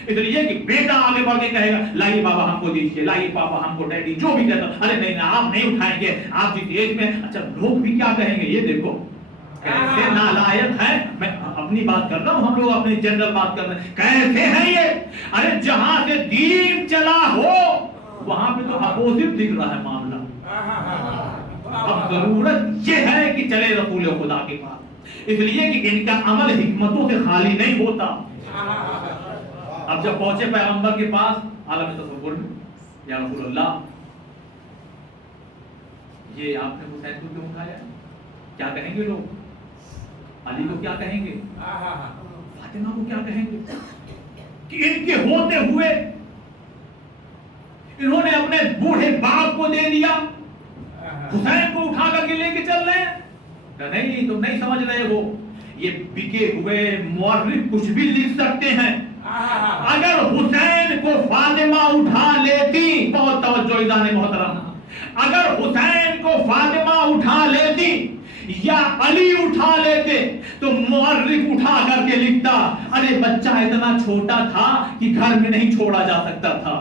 اس لیے کہ بیٹا آگے بڑھ کے کہے گا لائیے بابا ہم کو دیجیے، لائیے پاپا ہم کو ڈیڈی، جو بھی کہتا، ارے نہیں آپ نہیں اٹھائیں گے، آپ جس ایج میں. اچھا لوگ بھی کیا کہیں گے؟ یہ دیکھو کیسے نالائق ہیں. میں اپنی بات کر رہا ہوں، ہم لوگ اپنی جنرل بات کر رہے ہیں. کیسے ہیں یہ؟ ارے جہاں سے دین چلا ہو وہاں پہ تو اپوزٹ دکھ رہا ہے معاملہ. اب ضرورت یہ ہے کہ چلے رسول خدا کے پاس، اس لیے کہ ان کا عمل حکمتوں سے خالی نہیں ہوتا. اب جب پہنچے پیغمبر کے پاس عالم تصور میں، یا رسول اللہ یہ آپ نے حسین کو کیوں اٹھایا؟ کیا کہیں گے لوگ؟ علی کو کیا کہیں گے؟ فاطمہ کو کیا کہیں گے؟ کہ ان کے ہوتے ہوئے انہوں نے اپنے بوڑھے باپ کو دے دیا، حسین کو اٹھا کر کے لے کے چل رہے ہیں. نہیں تم نہیں سمجھ رہے ہو، یہ بکے ہوئے مورخ کچھ بھی لکھ سکتے ہیں. اگر حسین کو فاطمہ اٹھا لیتی، بہت توجہ ایزان محترم، اگر حسین کو فاطمہ اٹھا لیتی یا علی اٹھا لیتے تو مورخ اٹھا کر کے لکھتا ارے بچہ اتنا چھوٹا تھا کہ گھر میں نہیں چھوڑا جا سکتا تھا.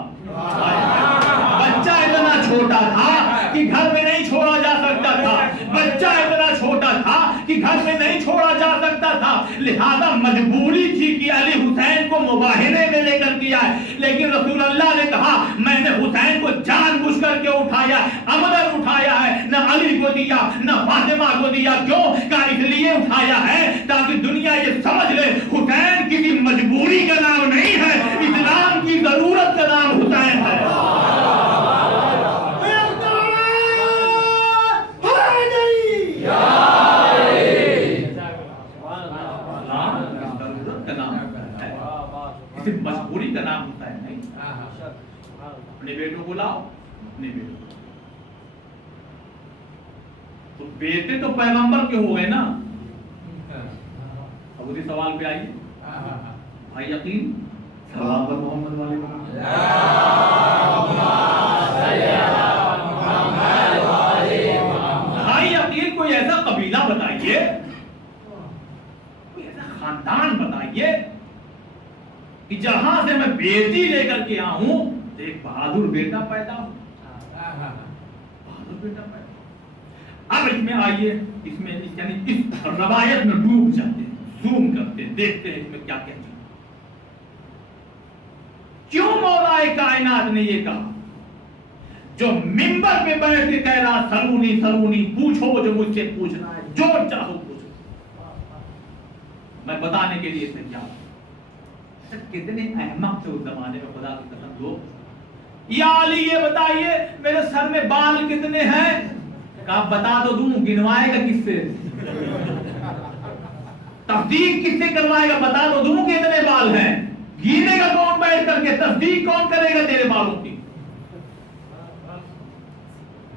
بچہ اتنا چھوٹا تھا کہ گھر میں نہیں چھوڑا جا سکتا تھا، بچہ اتنا چھوٹا تھا کہ گھر میں نہیں چھوڑا جا سکتا تھا. لہذا مجبوری تھی کہ علی حسین کو مباہنے میں لے کر کیا ہے. لیکن رسول اللہ نے کہا میں نے حسین کو جان بوجھ کر کے اٹھایا، عمدن اٹھایا ہے، نہ علی کو دیا نہ فاطمہ کو دیا. کیوں؟ کہ اس لیے اٹھایا ہے تاکہ دنیا یہ سمجھ لے حسین کسی مجبوری کا نام نہیں ہے، اسلام کی ضرورت کا نام حسین ہے. مجبوری کا نام ہوتا ہے نہیں. اپنے بیٹوں کو لاؤ، اپنے بیٹوں تو بیٹے تو پیغمبر کے ہو گئے نا. اب اسی سوال پہ آئیے بھائی یقین سوال پر محمد والے بھائی یقین کوئی ایسا قبیلہ بتائیے، کوئی ایسا خاندان بتائیے کہ جہاں سے میں بیٹی لے کر کے آؤں ایک بہادر بیٹا پیدا ہو. بہادر بیٹا پیدا. اب اس میں آئیے، اس میں یعنی اس روایت میں ڈوب جاتے ہیں، زوم کرتے ہیں، دیکھتے ہیں اس میں کیا کہتے ہیں. کیوں مولا کائنات نے یہ کہا جو منبر پہ بیٹھ کے کہہ رہا سلونی سلونی، پوچھو جو مجھ سے پوچھنا ہے، جو چاہو پوچھو، میں بتانے کے لیے تیار ہوں. کتنے احمق تھے اس زمانے میں، خدا کی قسم لوگ. یا علی یہ بتائیے میرے سر میں بال کتنے ہیں؟ کہا بتا تو دوں، گنوائے گا کس سے؟ تصدیق کس سے کروائے گا؟ بتا تو دوں کتنے بال ہیں. گینے کا کون بیٹھ کر کے؟ تصدیق کون کرے گا تیرے بالوں کی؟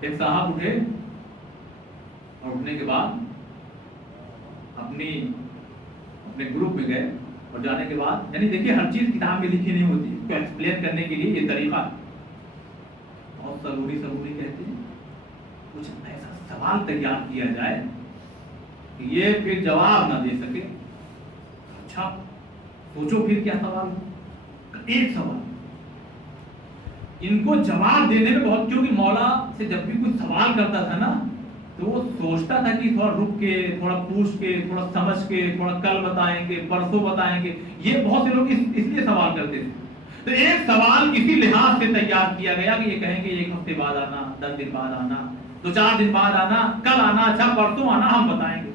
ایک صاحب اٹھے اور اٹھنے کے بعد اپنے گروپ میں گئے اور جانے کے بعد، یعنی دیکھیے ہر چیز کتاب میں لکھی نہیں ہوتی، اس کو ایکسپلین کرنے کے لیے یہ طریقہ بہت ضروری کہتے ہیں. کچھ ایسا سوال تیار کیا جائے کہ یہ پھر جواب نہ دے سکے. اچھا سوچو پھر کیا سوال ہو. ایک سوال ان کو جواب دینے میں بہت، کیونکہ مولا سے جب بھی کوئی سوال کرتا تھا نا تو وہ سوچتا تھا کہ تھوڑا رک کے، تھوڑا پوچھ کے، تھوڑا سمجھ کے، تھوڑا کل بتائیں گے، پرسوں بتائیں گے. یہ بہت سے لوگ اس لیے سوال کرتے تھے. تو ایک سوال کسی لحاظ سے تیار کیا گیا کہ یہ کہیں گے 1 ہفتے بعد آنا، 10 دن بعد آنا، 2-4 دن بعد آنا، کل آنا، اچھا پرسوں آنا، ہم بتائیں گے.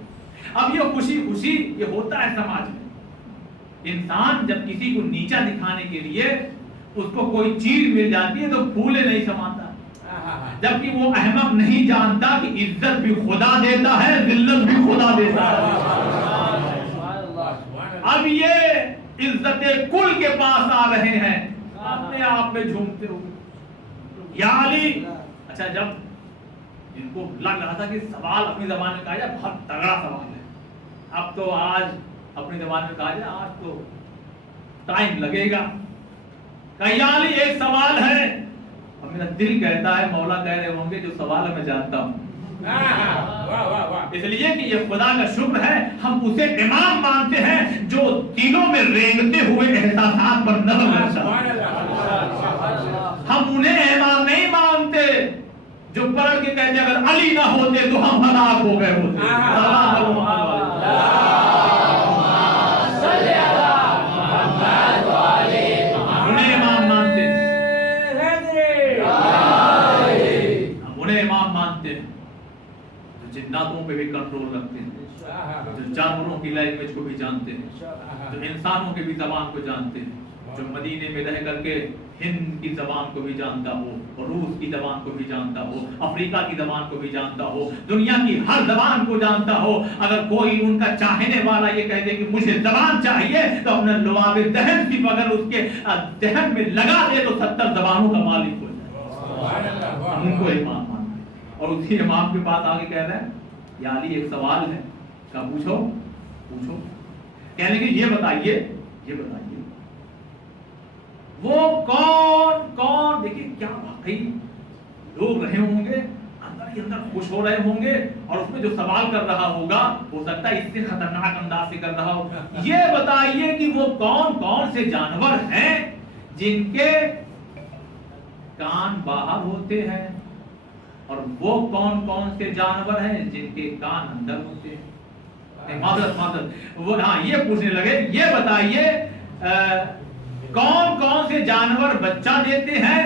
اب یہ خوشی خوشی یہ ہوتا ہے سماج میں. انسان جب کسی کو نیچا دکھانے کے لیے اس کو کوئی چیز مل جاتی ہے تو پھولے نہیں سماتا, جبکہ وہ احمق نہیں جانتا کہ عزت بھی خدا دیتا ہے, ذلت بھی خدا دیتا ہے. اب یہ عزت کل کے پاس آ رہے ہیں, اپنے آپ میں جھومتے ہوئے. یا علی, اچھا جب ان کو لگ رہا تھا کہ سوال اپنی زبان میں کہا جائے بہت تگڑا سوال ہے, اب تو آج اپنی زبان میں کہا جائے آج تو ٹائم لگے گا. کہ یا علی ایک سوال ہے. اب میرا دل کہتا ہے مولا کہہ رہے ہوں گے جو سوال ہے میں جانتا ہوں, اس لیے کہ یہ خدا کا شکر ہے ہم اسے امام مانتے ہیں جو دلوں میں رینگتے ہوئے احساسات پر نظر رکھتا ہے. ہم انہیں امام نہیں مانتے جو پڑھ کے کہتے اگر علی نہ ہوتے تو ہم ہلاک ہو گئے ہوتے. انہیں امام مانتے, ہم انہیں امام مانتے ہیں جو جناتوں پہ بھی کنٹرول رکھتے ہیں, جو جانوروں کی لینگویج کو بھی جانتے ہیں, جو انسانوں کی بھی زبان کو جانتے ہیں, جو مدینے میں رہ کر کے ہند کی زبان کو بھی جانتا ہو, روس کی زبان کو بھی جانتا ہو, افریقہ کی زبان کو بھی جانتا ہو, دنیا کی ہر زبان کو جانتا ہو. اگر کوئی ان کا چاہنے والا یہ کہہ دے کہ مجھے زبان چاہیے تو اپنے لعاب دہن کی اگر اس کے دہن میں لگا دے تو 70 زبانوں کا مالک ہو جائے. ہم ان کو امام مانتے ہیں اور اسی امام کے پاس آگے کہہ رہے ہیں یا علی ایک سوال ہے. کہا پوچھو پوچھو. کہنے کہ یہ بتائیے وہ کون دیکھیں کیا واقعی لوگ رہے ہوں گے اندر ہی اندر خوش ہو رہے ہوں گے, اور اس میں جو سوال کر رہا ہوگا ہو سکتا ہے اس سے خطرناک انداز سے کر رہا ہو. یہ بتائیے کہ وہ کون سے جانور ہیں جن کے کان باہر ہوتے ہیں, اور وہ کون سے جانور ہیں جن کے کان اندر ہوتے ہیں. معذرت وہ ہاں یہ پوچھنے لگے یہ بتائیے کون سے جانور بچہ دیتے ہیں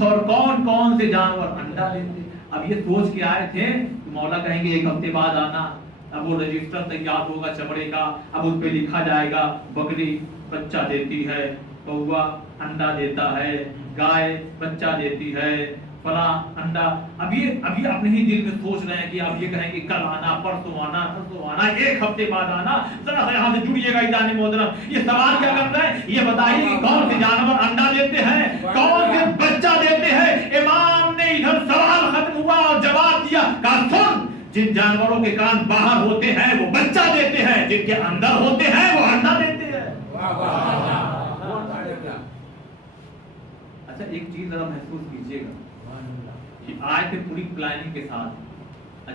اور کون سے جانور انڈا دیتے ہیں. اب یہ سوچ کے آئے تھے مولا کہیں گے ایک ہفتے بعد آنا, اب وہ رجسٹر تیار ہوگا چمڑے کا, اب اس پہ لکھا جائے گا بکری بچہ دیتی ہے, کوا انڈا دیتا ہے, گائے بچہ دیتی ہے, فلاں انڈا. ابھی اپنے ہی دل میں سوچ رہے ہیں کہ آپ یہ کہیں کہ کل آنا, پرسوں آنا, ایک ہفتے بعد آنا. ذرا سا یہاں سے جڑیے گا ایدان محترم. یہ سوال کیا کرتا ہے, یہ بتائیے کہ کون سے جانور انڈا دیتے ہیں, کون سے بچہ دیتے ہیں. امام نے ادھر سوال ختم ہوا اور جواب دیا, کہا سن, جن جانوروں کے کان باہر ہوتے ہیں وہ بچہ دیتے ہیں, جن کے اندر ہوتے ہیں وہ انڈا دیتے ہیں. اچھا ایک چیز ذرا محسوس کیجیے گا, آئے تھے پوری پلاننگ کے ساتھ,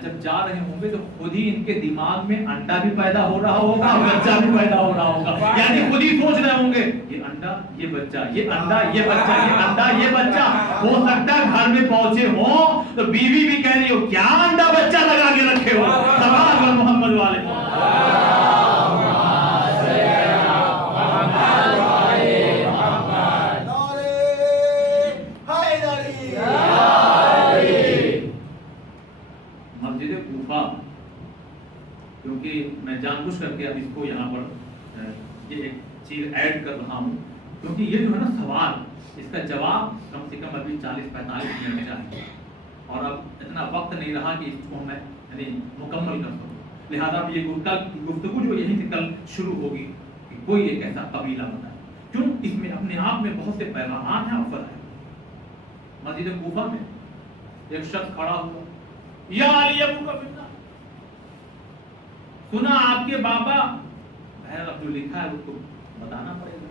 جب جا رہے ہوں گے تو خود ہی ان کے دماغ میں انڈا بھی پیدا ہو رہا ہوگا, بچہ بھی پیدا ہو رہا ہوگا. یعنی خود ہی سوچ رہے ہوں گے یہ انڈا یہ بچہ, یہ انڈا یہ بچہ, یہ انڈا یہ بچہ. ہو سکتا ہے گھر میں پہنچے ہوں تو بیوی بھی کہہ رہی ہو کیا انڈا بچہ لگا کے رکھے ہو. سبحان محمد والے کیونکہ میں جان بوجھ کر کے اب اس کو یہاں پر یہ ایک چیز ایڈ کر رہا ہوں, کیونکہ یہ جو ہے نا سوال, اس کا جواب کم سے کم ابھی 40-45 منٹ چاہیے, اور اب اتنا وقت نہیں رہا کہ اس کو میں یعنی مکمل کر سکوں. لہٰذا یہ گفتگو جو یہیں سے کل شروع ہوگی کہ کوئی ایک ایسا قبیلہ بتائے, کیوں اس میں اپنے آپ میں بہت سے پیغامات ہیں, افر ہے. مسجد کوفہ میں ایک شخص کھڑا ہوا, یا علی ابو کا فتنہ, سنا آپ کے بابا, اب جو لکھا ہے اس کو بتانا پڑے گا,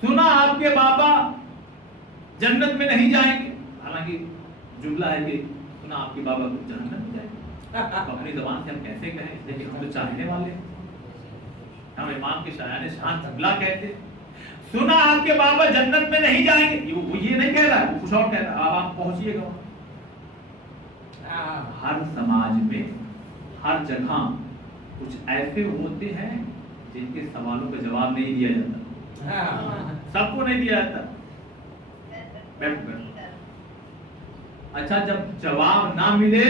سنا آپ کے بابا جنت میں نہیں جائیں گے. حالانکہ جملہ ہے کہ سنا آپ کے بابا کو جنت میں جائیں گے, اپنی زبان سے ہم کیسے کہیں, اس لیے کہ ہم تو چاہنے والے ہیں, ہم امام کے شایان شان جملہ کہتے. سنا آپ کے بابا جنت میں نہیں جائیں گے, وہ یہ نہیں کہہ رہا ہے, وہ کچھ اور کہہ رہا ہے. اب آپ پہنچیے گا ہر سماج میں ہر جگہ کچھ ایسے ہوتے ہیں جن کے سوالوں کا جواب نہیں دیا جاتا, سب کو نہیں دیا جاتا. اچھا جب جواب نہ ملے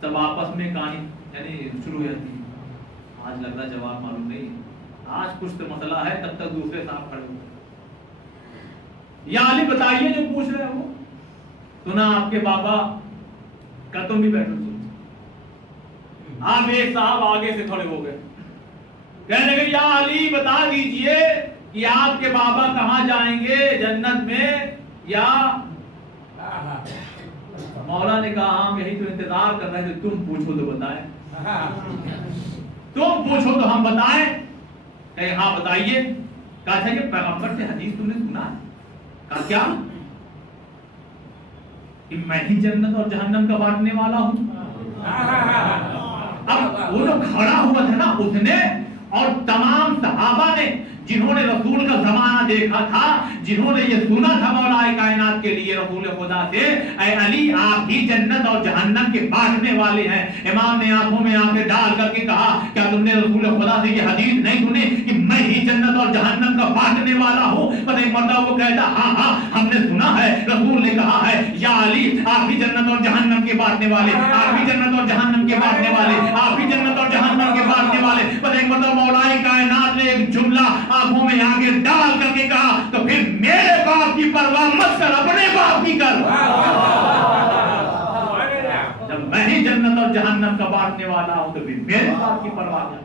تب آپس میں کہانی یعنی شروع ہو جاتی ہے, آج لگ رہا جواب معلوم نہیں ہے. آج کچھ تو مسئلہ ہے، تب تک دوسرے صاحب کھڑے ہوئے. یا علی بتائیے جو پوچھ رہے ہو. سنا آپ کے بابا کا، تم بھی بیٹھو. آپ ایک صاحب آگے سے کھڑے ہو گئے، کہنے لگے یا علی بتا دیجئے کہ آپ کے بابا کہاں جائیں گے، جنت میں یا؟ مولا نے کہا ہم یہی تو انتظار کر رہے ہیں، تم پوچھو تو بتائیں، تم پوچھو تو ہم بتائیں. کہ ہاں بتائیے. کہا اچھا یہ پیغمبر سے حدیث تم نے سنا ہے؟ کہا کیا؟ کہ میں ہی جنت اور جہنم کا بانٹنے والا ہوں. اب وہ جو کھڑا ہوا تھا نا، اس نے اور تمام صحابہ نے جنہوں نے رسول کا زمانہ دیکھا تھا، جنہوں نے یہ سنا تھا مولا کائنات کے لیے رسول خدا سے، اے علی آپ ہی جنت اور جہنم کے بانٹنے والے ہیں. امام نے آنکھوں میں آنکھیں ڈال کر کے کہا کیا تم نے رسول خدا سے یہ حدیث نہیں سنی کہ میں ہی جنت اور جہنم کا بانٹنے والا ہوں؟ بس ایک مرتبہ وہ کہتا ہاں ہاں ہم نے سنا ہے، رسول نے کہا ہے یا علی آپ ہی جنت اور جہنم کے بانٹنے والے، آپ ہی جنت اور جہنم کے بانٹنے والے، آپ ہی جنت اور جہنم کے بانٹنے والے. بس ایک مرتبہ مولا کائنات نے ایک جملہ آنکھوں میں آگے ڈال کر کے کہا تو پھر میرے باپ کی پرواہ مت کر، اپنے باپ کی کر. جب میں ہی جنت اور جہنم کا بانٹنے والا ہوں تو پھر میرے باپ کی پرواہ کر.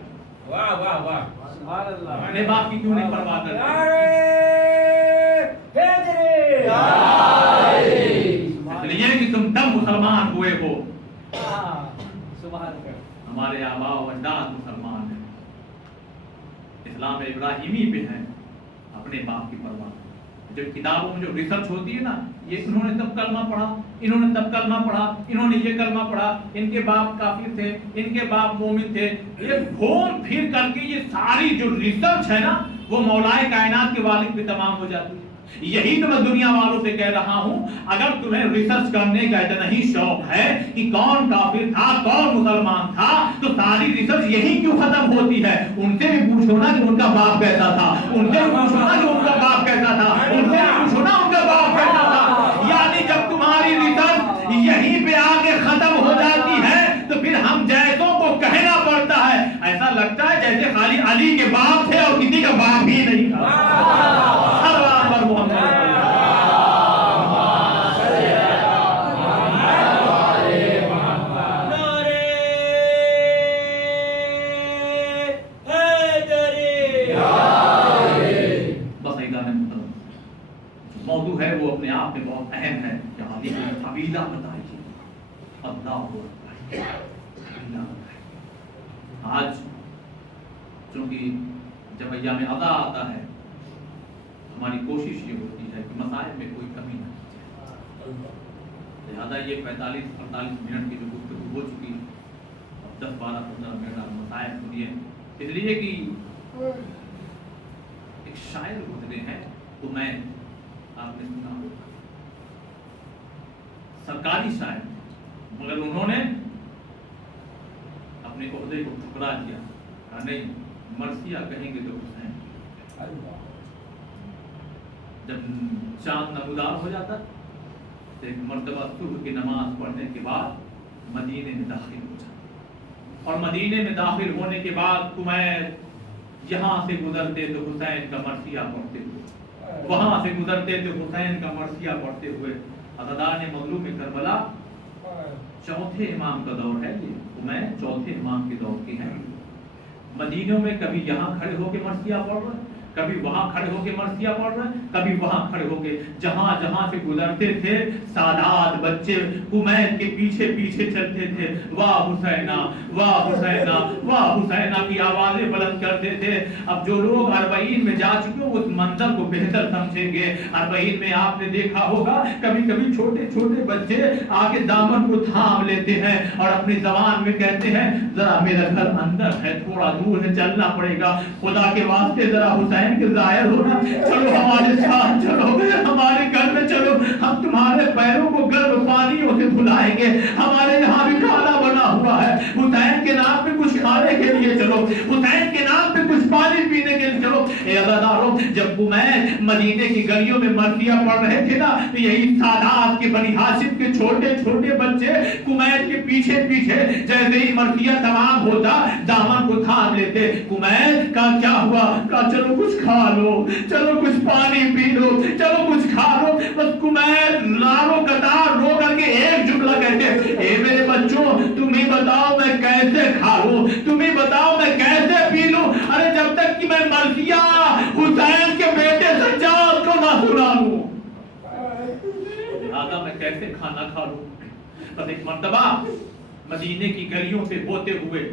اپنے باپ کی کیوں نہیں پرواہ کرتے؟ اس لیے کہ تم تب مسلمان ہوئے ہو. ہمارے آباء و اجداد مسلمان ہیں، اسلام ابراہیمی پہ ہیں، اپنے باپ کی پرواہ. جب کتابوں میں جو ریسرچ ہوتی ہے نا، یہ انہوں نے تب کلمہ پڑھا، انہوں نے تب کلمہ پڑھا، انہوں نے یہ کلمہ پڑھا، ان کے باپ کافر تھے، ان کے باپ مومن تھے. یہ گھوم پھر کر کے یہ ساری جو ریسرچ ہے نا، وہ مولا کائنات کے والد پہ تمام ہو جاتی ہے. یہی تو میں دنیا والوں سے کہہ رہا ہوں، اگر تمہیں ریسرچ کرنے کا اتنا ہی شوق ہے کہ کون کافر تھا کون مسلمان تھا، تو ساری ریسرچ یہی کیوں ختم ہوتی ہے؟ ان سے بھی پوچھو نا کہ ان کا باپ کیسا تھا، ان سے بھی پوچھو نا کہ ان کا باپ کیسا تھا، ان سے بھی پوچھو نا ان کا باپ کیسا تھا. یعنی جب تمہاری ریسرچ یہیں پہ آگے ختم ہو جاتی ہے تو پھر ہم جیسوں کو کہنا پڑتا ہے. ایسا لگتا ہے جیسے خالی علی کے باپ تھے اور کسی کا باپ ہی نہیں تھا. موضوع ہے وہ اپنے آپ میں بہت اہم ہے کہ علی کو قبیلہ بتائیے، اللہ کو بتائیے. آج چونکہ جب ایام عزا آتا ہے ہماری کوشش یہ ہوتی ہے کہ مسائل میں کوئی کمی نہ کی جائے. لہٰذا یہ 45-48 منٹ کی جو گفتگو ہو چکی ہے، اب 10-12-15 منٹ آپ مسائل سنیے. اس لیے کہ ایک شاعر گزرے ہیں تو میں آپ نے سنا ہوگا، سرکاری شاعر، مگر انہوں نے اپنے عہدے کو ٹھکرا دیا. نہیں مرثیہ کہیں گے تو حسین. جب چاند نمودار ہو جاتا تو ایک مرتبہ صبح کی نماز پڑھنے کے بعد مدینے میں داخل ہو جاتا، اور مدینے میں داخل ہونے کے بعد کمیر یہاں سے گزرتے تو حسین کا مرثیہ پڑھتے ہوئے، وہاں سے گزرتے تو حسین کا مرثیہ پڑھتے ہوئے. عزادار مظلوم کربلا چوتھے امام کا دور ہے، یہ کمیر چوتھے امام کے دور کے ہیں. مدینوں میں کبھی یہاں کھڑے ہو کے مرثیہ پڑھ رہے، کبھی وہاں کھڑے ہو کے مرثیہ پڑھ رہے، کبھی وہاں کھڑے ہو کے. جہاں جہاں سے گزرتے تھے سادات بچے کمیر کے پیچھے پیچھے چلتے تھے. واہ حسینہ واہ حسینہ واہ حسینہ کی آوازیں بلند کرتے تھے. اب جو لوگ اربعین میں جا چکے اس منظر کو بہتر سمجھیں گے. اربعین میں آپ نے دیکھا ہوگا کبھی کبھی چھوٹے چھوٹے بچے آگے دامن کو تھام لیتے ہیں اور اپنی زبان میں کہتے ہیں ذرا میرا گھر اندر ہے، تھوڑا دور ہے، چلنا پڑے گا، خدا کے واسطے ذرا حسین کے ظاہر ہونا، چلو ہمارے ساتھ چلو، ہمارے گھر میں چلو، ہم تمہارے پیروں کو گرم پانیوں سے دھلائیں گے، ہمارے یہاں بھی کھانا بنا ہوا ہے، حسین کے نام پہ کچھ کھانے کے لیے چلو، حسین کے نام پہ کچھ پانی پینے کے لیے چلو. اے عزاداروں جب کمیل مدینے کی گلیوں میں مرثیہ پڑھ رہے تھے نا تو یہی سادات کے بنی ہاشم کے چھوٹے چھوٹے بچے کمیل کے پیچھے پیچھے جیسے ہی مرثیہ تمام ہوتا دامن کو تھام لیتے. کمیل کا کیا ہوا؟ کہا چلو کچھ کھا لو, چلو کچھ پانی پی لو, چلو کچھ کھا لو. بس کمیل لارو قطار رو کر کے ایک جملہ کہتے اے میرے بچوں تم ہی بتاؤ میں کیسے کھا لوں, تم ہی بتاؤ میں کیسے پی لوں. ارے جب تک کہ میں مرثیہ حسین کے بیٹے سجاد کو نہ سنا لوں لہذا میں کیسے کھانا کھا لوں. بس ایک مرتبہ مدینے کی گلیوں سے ہوتے ہوئے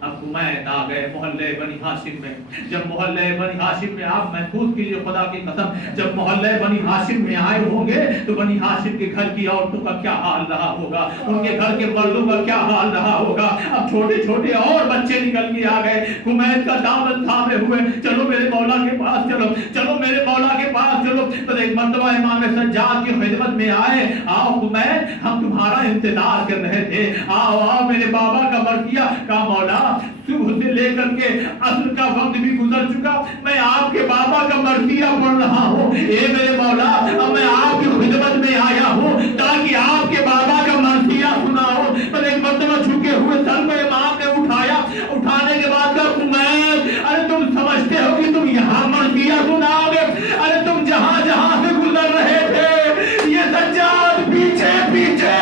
اب کمیل آ گئے محلے بنی ہاشم میں. جب محلے بنی ہاشم میں آپ محفوظ کیجئے خدا کی قسم, جب محلے بنی ہاشم میں آئے ہوں گے تو بنی ہاشم کے گھر کی عورتوں کا کیا حال رہا ہوگا, ان کے گھر کے مردوں کا کیا حال رہا ہوگا. اب چھوٹے چھوٹے اور بچے نکل کے آ گئے کمیل کا دامن تھامے ہوئے, چلو میرے مولا کے پاس چلو, چلو میرے مولا کے پاس چلو. تو ایک مرتبہ امام سجاد کی خدمت میں آئے, آؤ کمیل ہم تمہارا انتظار کر رہے تھے, آؤ آؤ میرے بابا کا مرثیہ. کا مولا صبح سے لے کر کے عصر کا وقت بھی گزر چکا, میں آپ کے بابا کا مرثیہ پڑھ رہا ہوں. اے میرے مولا اب میں آپ کی خدمت میں آیا ہوں تاکہ آپ کے بابا کا مرثیہ سناؤ. پر ایک مرتبہ جھکے ہوئے سر کو امام نے اٹھایا, اٹھانے کے بعد کہا کمیل ارے تم سمجھتے ہو کہ تم یہاں مرثیہ سناؤ گے؟ ارے تم جہاں جہاں سے گزر رہے تھے یہ سجاد پیچھے پیچھے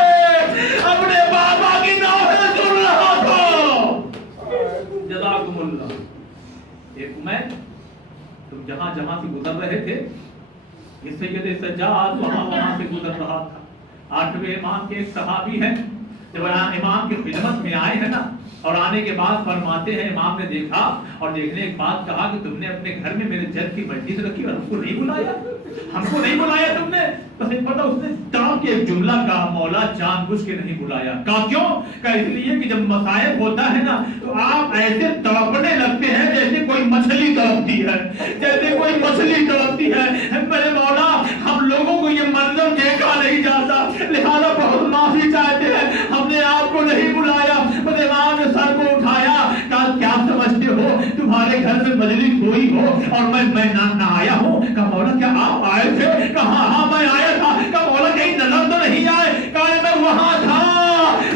اپنے بابا کی نوحہ سن رہا تھا. جزاکم اللہ. اے کمیل تم جہاں جہاں سے گزر رہے تھے یہ سید سجاد وہاں سے گزر رہا تھا. 8ویں امام کے ایک صحابی ہیں, جب امام کی خدمت میں آئے ہیں نا اور آنے کے بعد فرماتے ہیں امام نے دیکھا اور دیکھنے کے بعد کہا کہ تم نے اپنے گھر میں میرے جد کی مجلس رکھی اور ہم کو نہیں بلایا, ہم کو نہیں بلایا تم نے. بس ایک پتہ اس نے تڑپ کے ایک جملہ کہا مولا جان بوجھ کے نہیں بلایا. کہا کیوں؟ کہا اس لیے کہ جب مصائب ہوتا ہے نا تو آپ ایسے تڑپنے لگتے ہیں جیسے کوئی مچھلی تڑپتی ہے, جیسے کوئی مچھلی تڑپتی ہے. میرے مولا ہم لوگوں کو یہ منظر دیکھا نہیں جاتا لہذا بہت معافی چاہتے ہیں, ہم نے آپ کو نہیں بلایا. بس امام نے سر کو اٹھایا, کہا کیا سمجھتے ہو تمہارے گھر میں مجلس ہوئی ہو اور میں نہ آیا ہوں؟ کہا مولا کیا آپ آئے تھے؟ کہا ہاں میں آیا تھا. کہا مولا کہیں نظر تو نہیں آئے؟ کہا میں وہاں تھا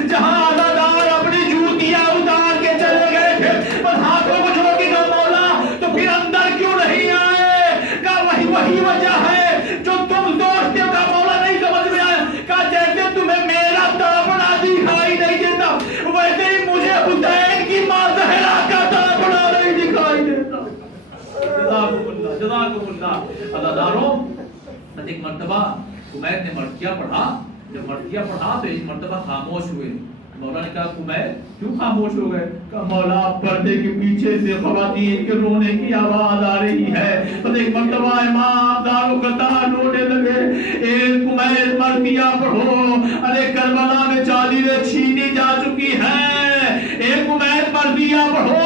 جہاں عزادار اپنی جوتیاں اتار کے چلے گئے تھے, بس ہاتھوں کو چھوڑ کے. کہا مولا تو پھر اندر کیوں نہیں آئے؟ کہا وہی وجہ ہے جو تم سوچتے ہو. کہا مولا نہیں سمجھ میں آیا. کہا جیسے تمہیں میرا تڑپنا دکھائی نہیں دیتا ویسے ہی مجھے حسین کی ماں زہرا کا تڑپنا نہیں دکھائی دیتا. جزاکم اللہ جزاکم اللہ. عزاداروں ایک مرتبہ کمیل نے مرثیہ پڑھا, جب مرثیہ پڑھا تو ایک مرتبہ خاموش ہوئے. مولا نے کہا کمیل کیوں خاموش ہو گئے؟ کہا مولا پردے کے پیچھے سے خواتین کے رونے کی آواز آ رہی ہے. تو ایک مرتبہ امام دارو قطار رونے لگے. اے کمیل مرثیہ پڑھو, ارے کربلا میں چادریں چھینی جا چکی ہیں. اے کمیل مرثیہ پڑھو.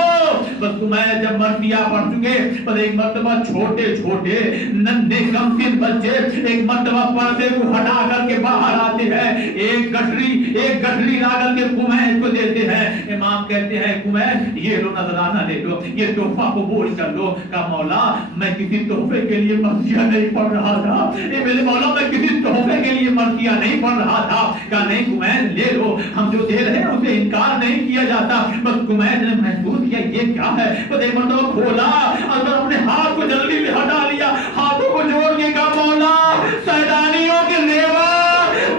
بس کمیل جب مرثیہ پڑھ چکے بس ایک مرتبہ چھوٹے چھوٹے ننھے کمسن بچے ایک مرتبہ پردے کو ہٹا کر کے باہر آتے ہیں. ایک گٹھری لا کر کے کمیل کو دیتے ہیں. امام کہتے ہیں کمیل یہ لو نذرانہ لے لو, یہ تحفہ قبول کر لو. کہا مولا میں کسی تحفے کے لیے مرثیہ نہیں پڑھ رہا تھا. اے میرے مولا میں کسی تحفے کے لیے مرثیہ نہیں پڑھ رہا تھا. کہا نہیں کمیل لے لو, ہم جو دے رہے ہیں اسے انکار نہیں کیا جاتا. بس کمیل نے محسوس کیا یہ کیا ہے, تو ایک مرتبہ کھولا اور اپنے ہاتھ کو جلدی سے ہٹا لیا, ہاتھوں کو جوڑ کے کہا مولا سیدانیوں کے ریوا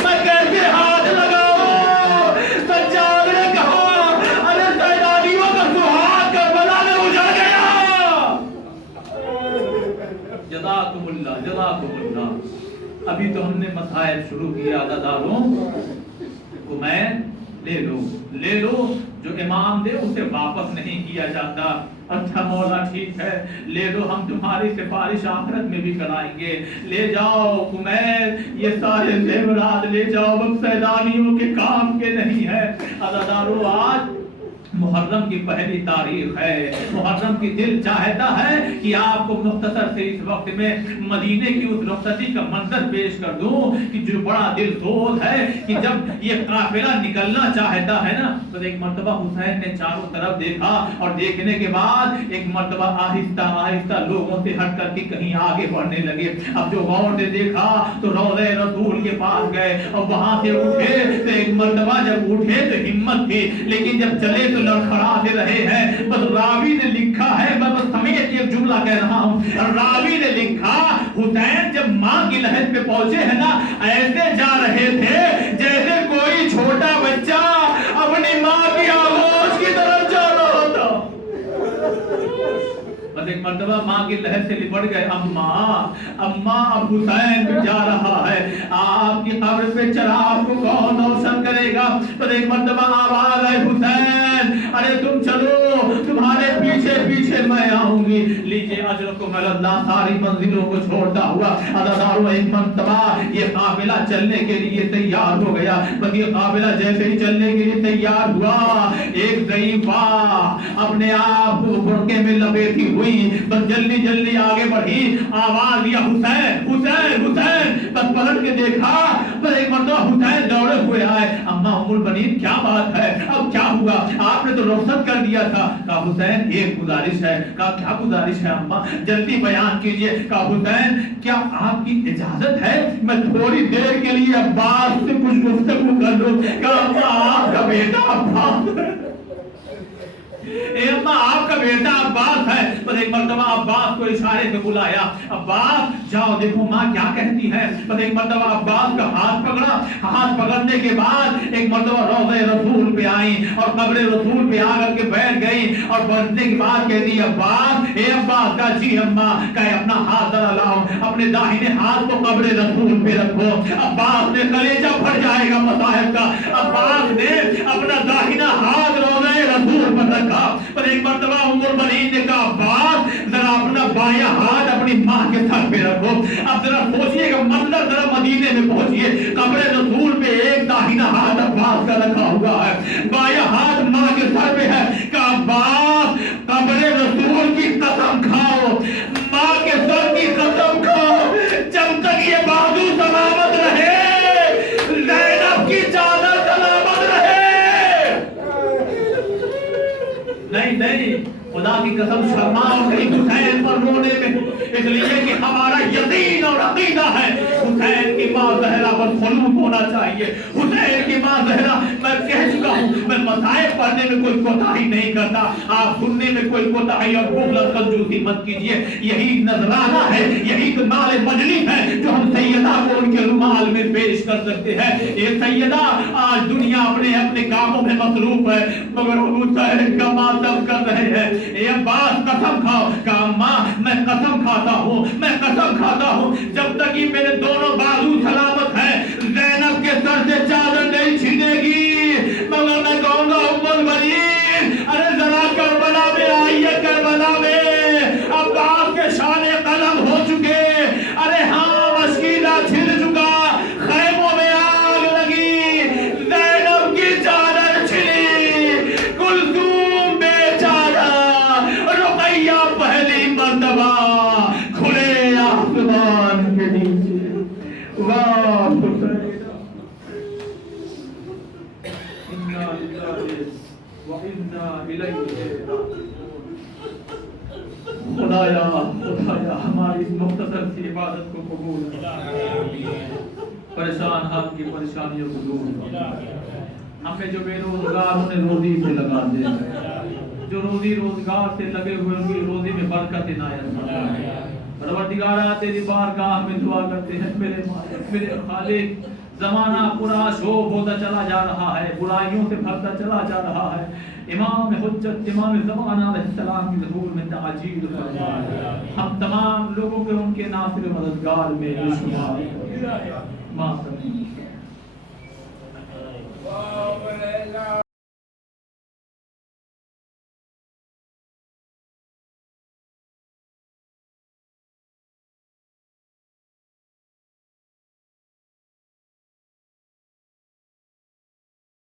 میں کیسے ہاتھ لگاؤں؟ سجاد نے کہا ارے سیدانیوں کا سہاگ کربلا میں اجڑ گیا. جزاکم اللہ جزاکم اللہ. ابھی تو ہم نے مسائل شروع کیا. عزاداروں کمیل لے لو جو امام دے اسے واپس نہیں کیا جاتا. اچھا مولا ٹھیک ہے لے لو, ہم تمہاری سفارش آخرت میں بھی کرائیں گے. لے جاؤ کمیل یہ سارے زیورات لے جاؤ, اب سیدانیوں کے کام کے نہیں ہے. عزاداروں آج محرم کی پہلی تاریخ ہے. محرم کی دل چاہتا ہے کہ آپ کو مختصر سے اس وقت میں مدینے کی اس رخصتی کا منظر پیش کر دوں کہ جو بڑا دل سوز ہے کہ جب یہ قافلہ نکلنا چاہتا ہے نا تو ایک مرتبہ حسین نے چاروں طرف دیکھا اور دیکھنے کے بعد ایک مرتبہ آہستہ آہستہ لوگوں سے ہٹ کر کے کہیں آگے بڑھنے لگے. اب جو غور سے دیکھا تو روضہ رسول کے پاس گئے اور وہاں سے اٹھے تو ایک مرتبہ جب اٹھے تو ہمت تھی لیکن جب چلے تو لڑکھڑاتے رہے ہیں. بس راوی نے لکھا ہے, بس سمیت ایک جملہ کہہ رہا ہوں, راوی نے لکھا حسین جب ماں کی لحد پہ پہنچے ہیں نا ایسے جا رہے تھے جیسے کوئی چھوٹا بچہ اپنی ماں کی آغوش کی طرف جا رہا تھا. بس ایک مرتبہ ماں کی لحد سے لپٹ گئے. اماں اب حسین بھی جا رہا ہے, آپ کی قبر پہ چراغ کو کون روشن کرے گا. بس ایک مرتبہ آواز آئی حسین ارے تم چلو, تمہارے پیچھے پیچھے میں آؤں گی. لیجئے اجرکم اللہ, ساری منزلوں کو چھوڑتا ہوا عزاداروں ایک مرتبہ یہ قافلہ چلنے کے لیے تیار ہو گیا. بس یہ قافلہ جیسے ہی چلنے کے لیے تیار ہوا ایک ضعیفہ اپنے آپ کو برقعے میں لپیٹی ہوئی بس جلدی جلدی آگے بڑھی. آواز دیا حسین حسین حسین. بس پلٹ کے دیکھا بس ایک مرتبہ حسین دوڑے ہوئے آئے. اما ام البنین کیا بات ہے, اب کیا ہوا, آپ نے تو رخصت کر دیا تھا. کہا حسین ایک گزارش ہے. کہا کیا گزارش ہے اماں, جلدی بیان کیجئے. کہا حسین کیا آپ کی اجازت ہے میں تھوڑی دیر کے لیے عباس سے کچھ گفتگو کر لوں. کہا اماں آپ کا بیٹا عباس ہے, اے اماں آپ کا بیٹا عباس ہے. بس ایک مرتبہ عباس کو اشارے سے بلایا. عباس جاؤ دیکھو ماں کیا کہتی ہے. بس ایک مرتبہ عباس کا ہاتھ پکڑا. ہاتھ پکڑنے کے بعد ایک مرتبہ روضہ رسول پہ آئیں اور قبر رسول پہ آ کر کے بیٹھ گئی اور بیٹھنے کے بعد کہتی عباس, اے عباس. کا جی اماں. کہے اپنا ہاتھ ذرا لاؤ, اپنے داہنے ہاتھ کو قبر رسول پہ رکھو. عباس نے کلیجہ پھٹ جائے گا مصائب کا. عباس نے اپنا داہنا ہاتھ روضہ رسول پر رکھا. پر ایک مرتبہ ام البنین نے کہا عباس ذرا اپنا بایاں ہاتھ اپنی ماں کے سر پہ رکھو. اب ذرا سوچئے گا منظر, ذرا مدینے میں پہنچئے قبر رسول پہ ایک داہنا ہاتھ عباس کا رکھا ہوا ہے, بایاں ہاتھ ماں کے سر پہ ہے. کہا عباس قبر رسول کی قسم کھاؤ, ماں کے سر کی قسم کھاؤ, جب تک یہ بازو سلامت رہے, زینب کی چادر سلامت رہے. نہیں خدا کی قسم شرماؤ نہیں حسین پر رونے میں, اس لیے کہ ہمارا یقین اور عقیدہ ہے حسین کی ماں زہرا پر خلوص ہونا چاہیے. حسین کی ماں زہرا, میں کہہ چکا ہوں میں مصائب پڑھنے میں کوئی کوتاہی نہیں کرتا, آپ سننے میں کوئی کوتاہی اور بخل اور کنجوسی مت کیجیے. یہی نذرانہ ہے, یہی مال مجلس ہے جو ہم سیدہ کو ان کے رومال میں پیش کر سکتے ہیں. یہ سیدہ آج دنیا اپنے اپنے کاموں میں مصروف ہے مگر حسین کا ماتم کر رہے ہیں. اے عباس قسم کھاؤ. کہا ماں میں قسم کھاتا ہوں, میں قسم کھاتا ہوں جب تک یہ میرے دونوں بازو سلامت ہیں زینب کے سر سے چادر نہیں چھینے گی. مگر میں کہوں گا ام البنین ارے ذرا کربلا میں آئیے, کربلا میں عباس کے شان قلم ہو چکے. ارے ہاں مشکیلہ چھل چکا, خیموں میں آگ لگی, زینب کی چادر چھلی, کلثوم بیچارہ, رقیہ پہلی مرتبہ کھلے آسمان کے نیچے. واہ حسین انا للہ وانا الیہ راجعون. خدایا ہماری اس مختصر سی عبادت کو قبول کر, پریشان حال کی پریشانیوں کو دور کر. ہمیں جو بے روزگار انہیں روزی پہ لگا دے, جو روزی روزگار سے لگے ہوئے ان کی روزی میں برکت عنایت فرما. پروردگارا تیری بارگاہ میں دعا کرتے ہیں میرے مالک, میرے خالق, زمانہ پورا شوب ہوتا چلا جا رہا ہے, برائیوں سے بھرتا چلا جا رہا ہے. امام حجت امام زمانہ علیہ السلام کی ظہور میں تعجیل فرما. ہم تمام لوگوں کے ان کے ناصر و مددگار میں شمار معاف کریں.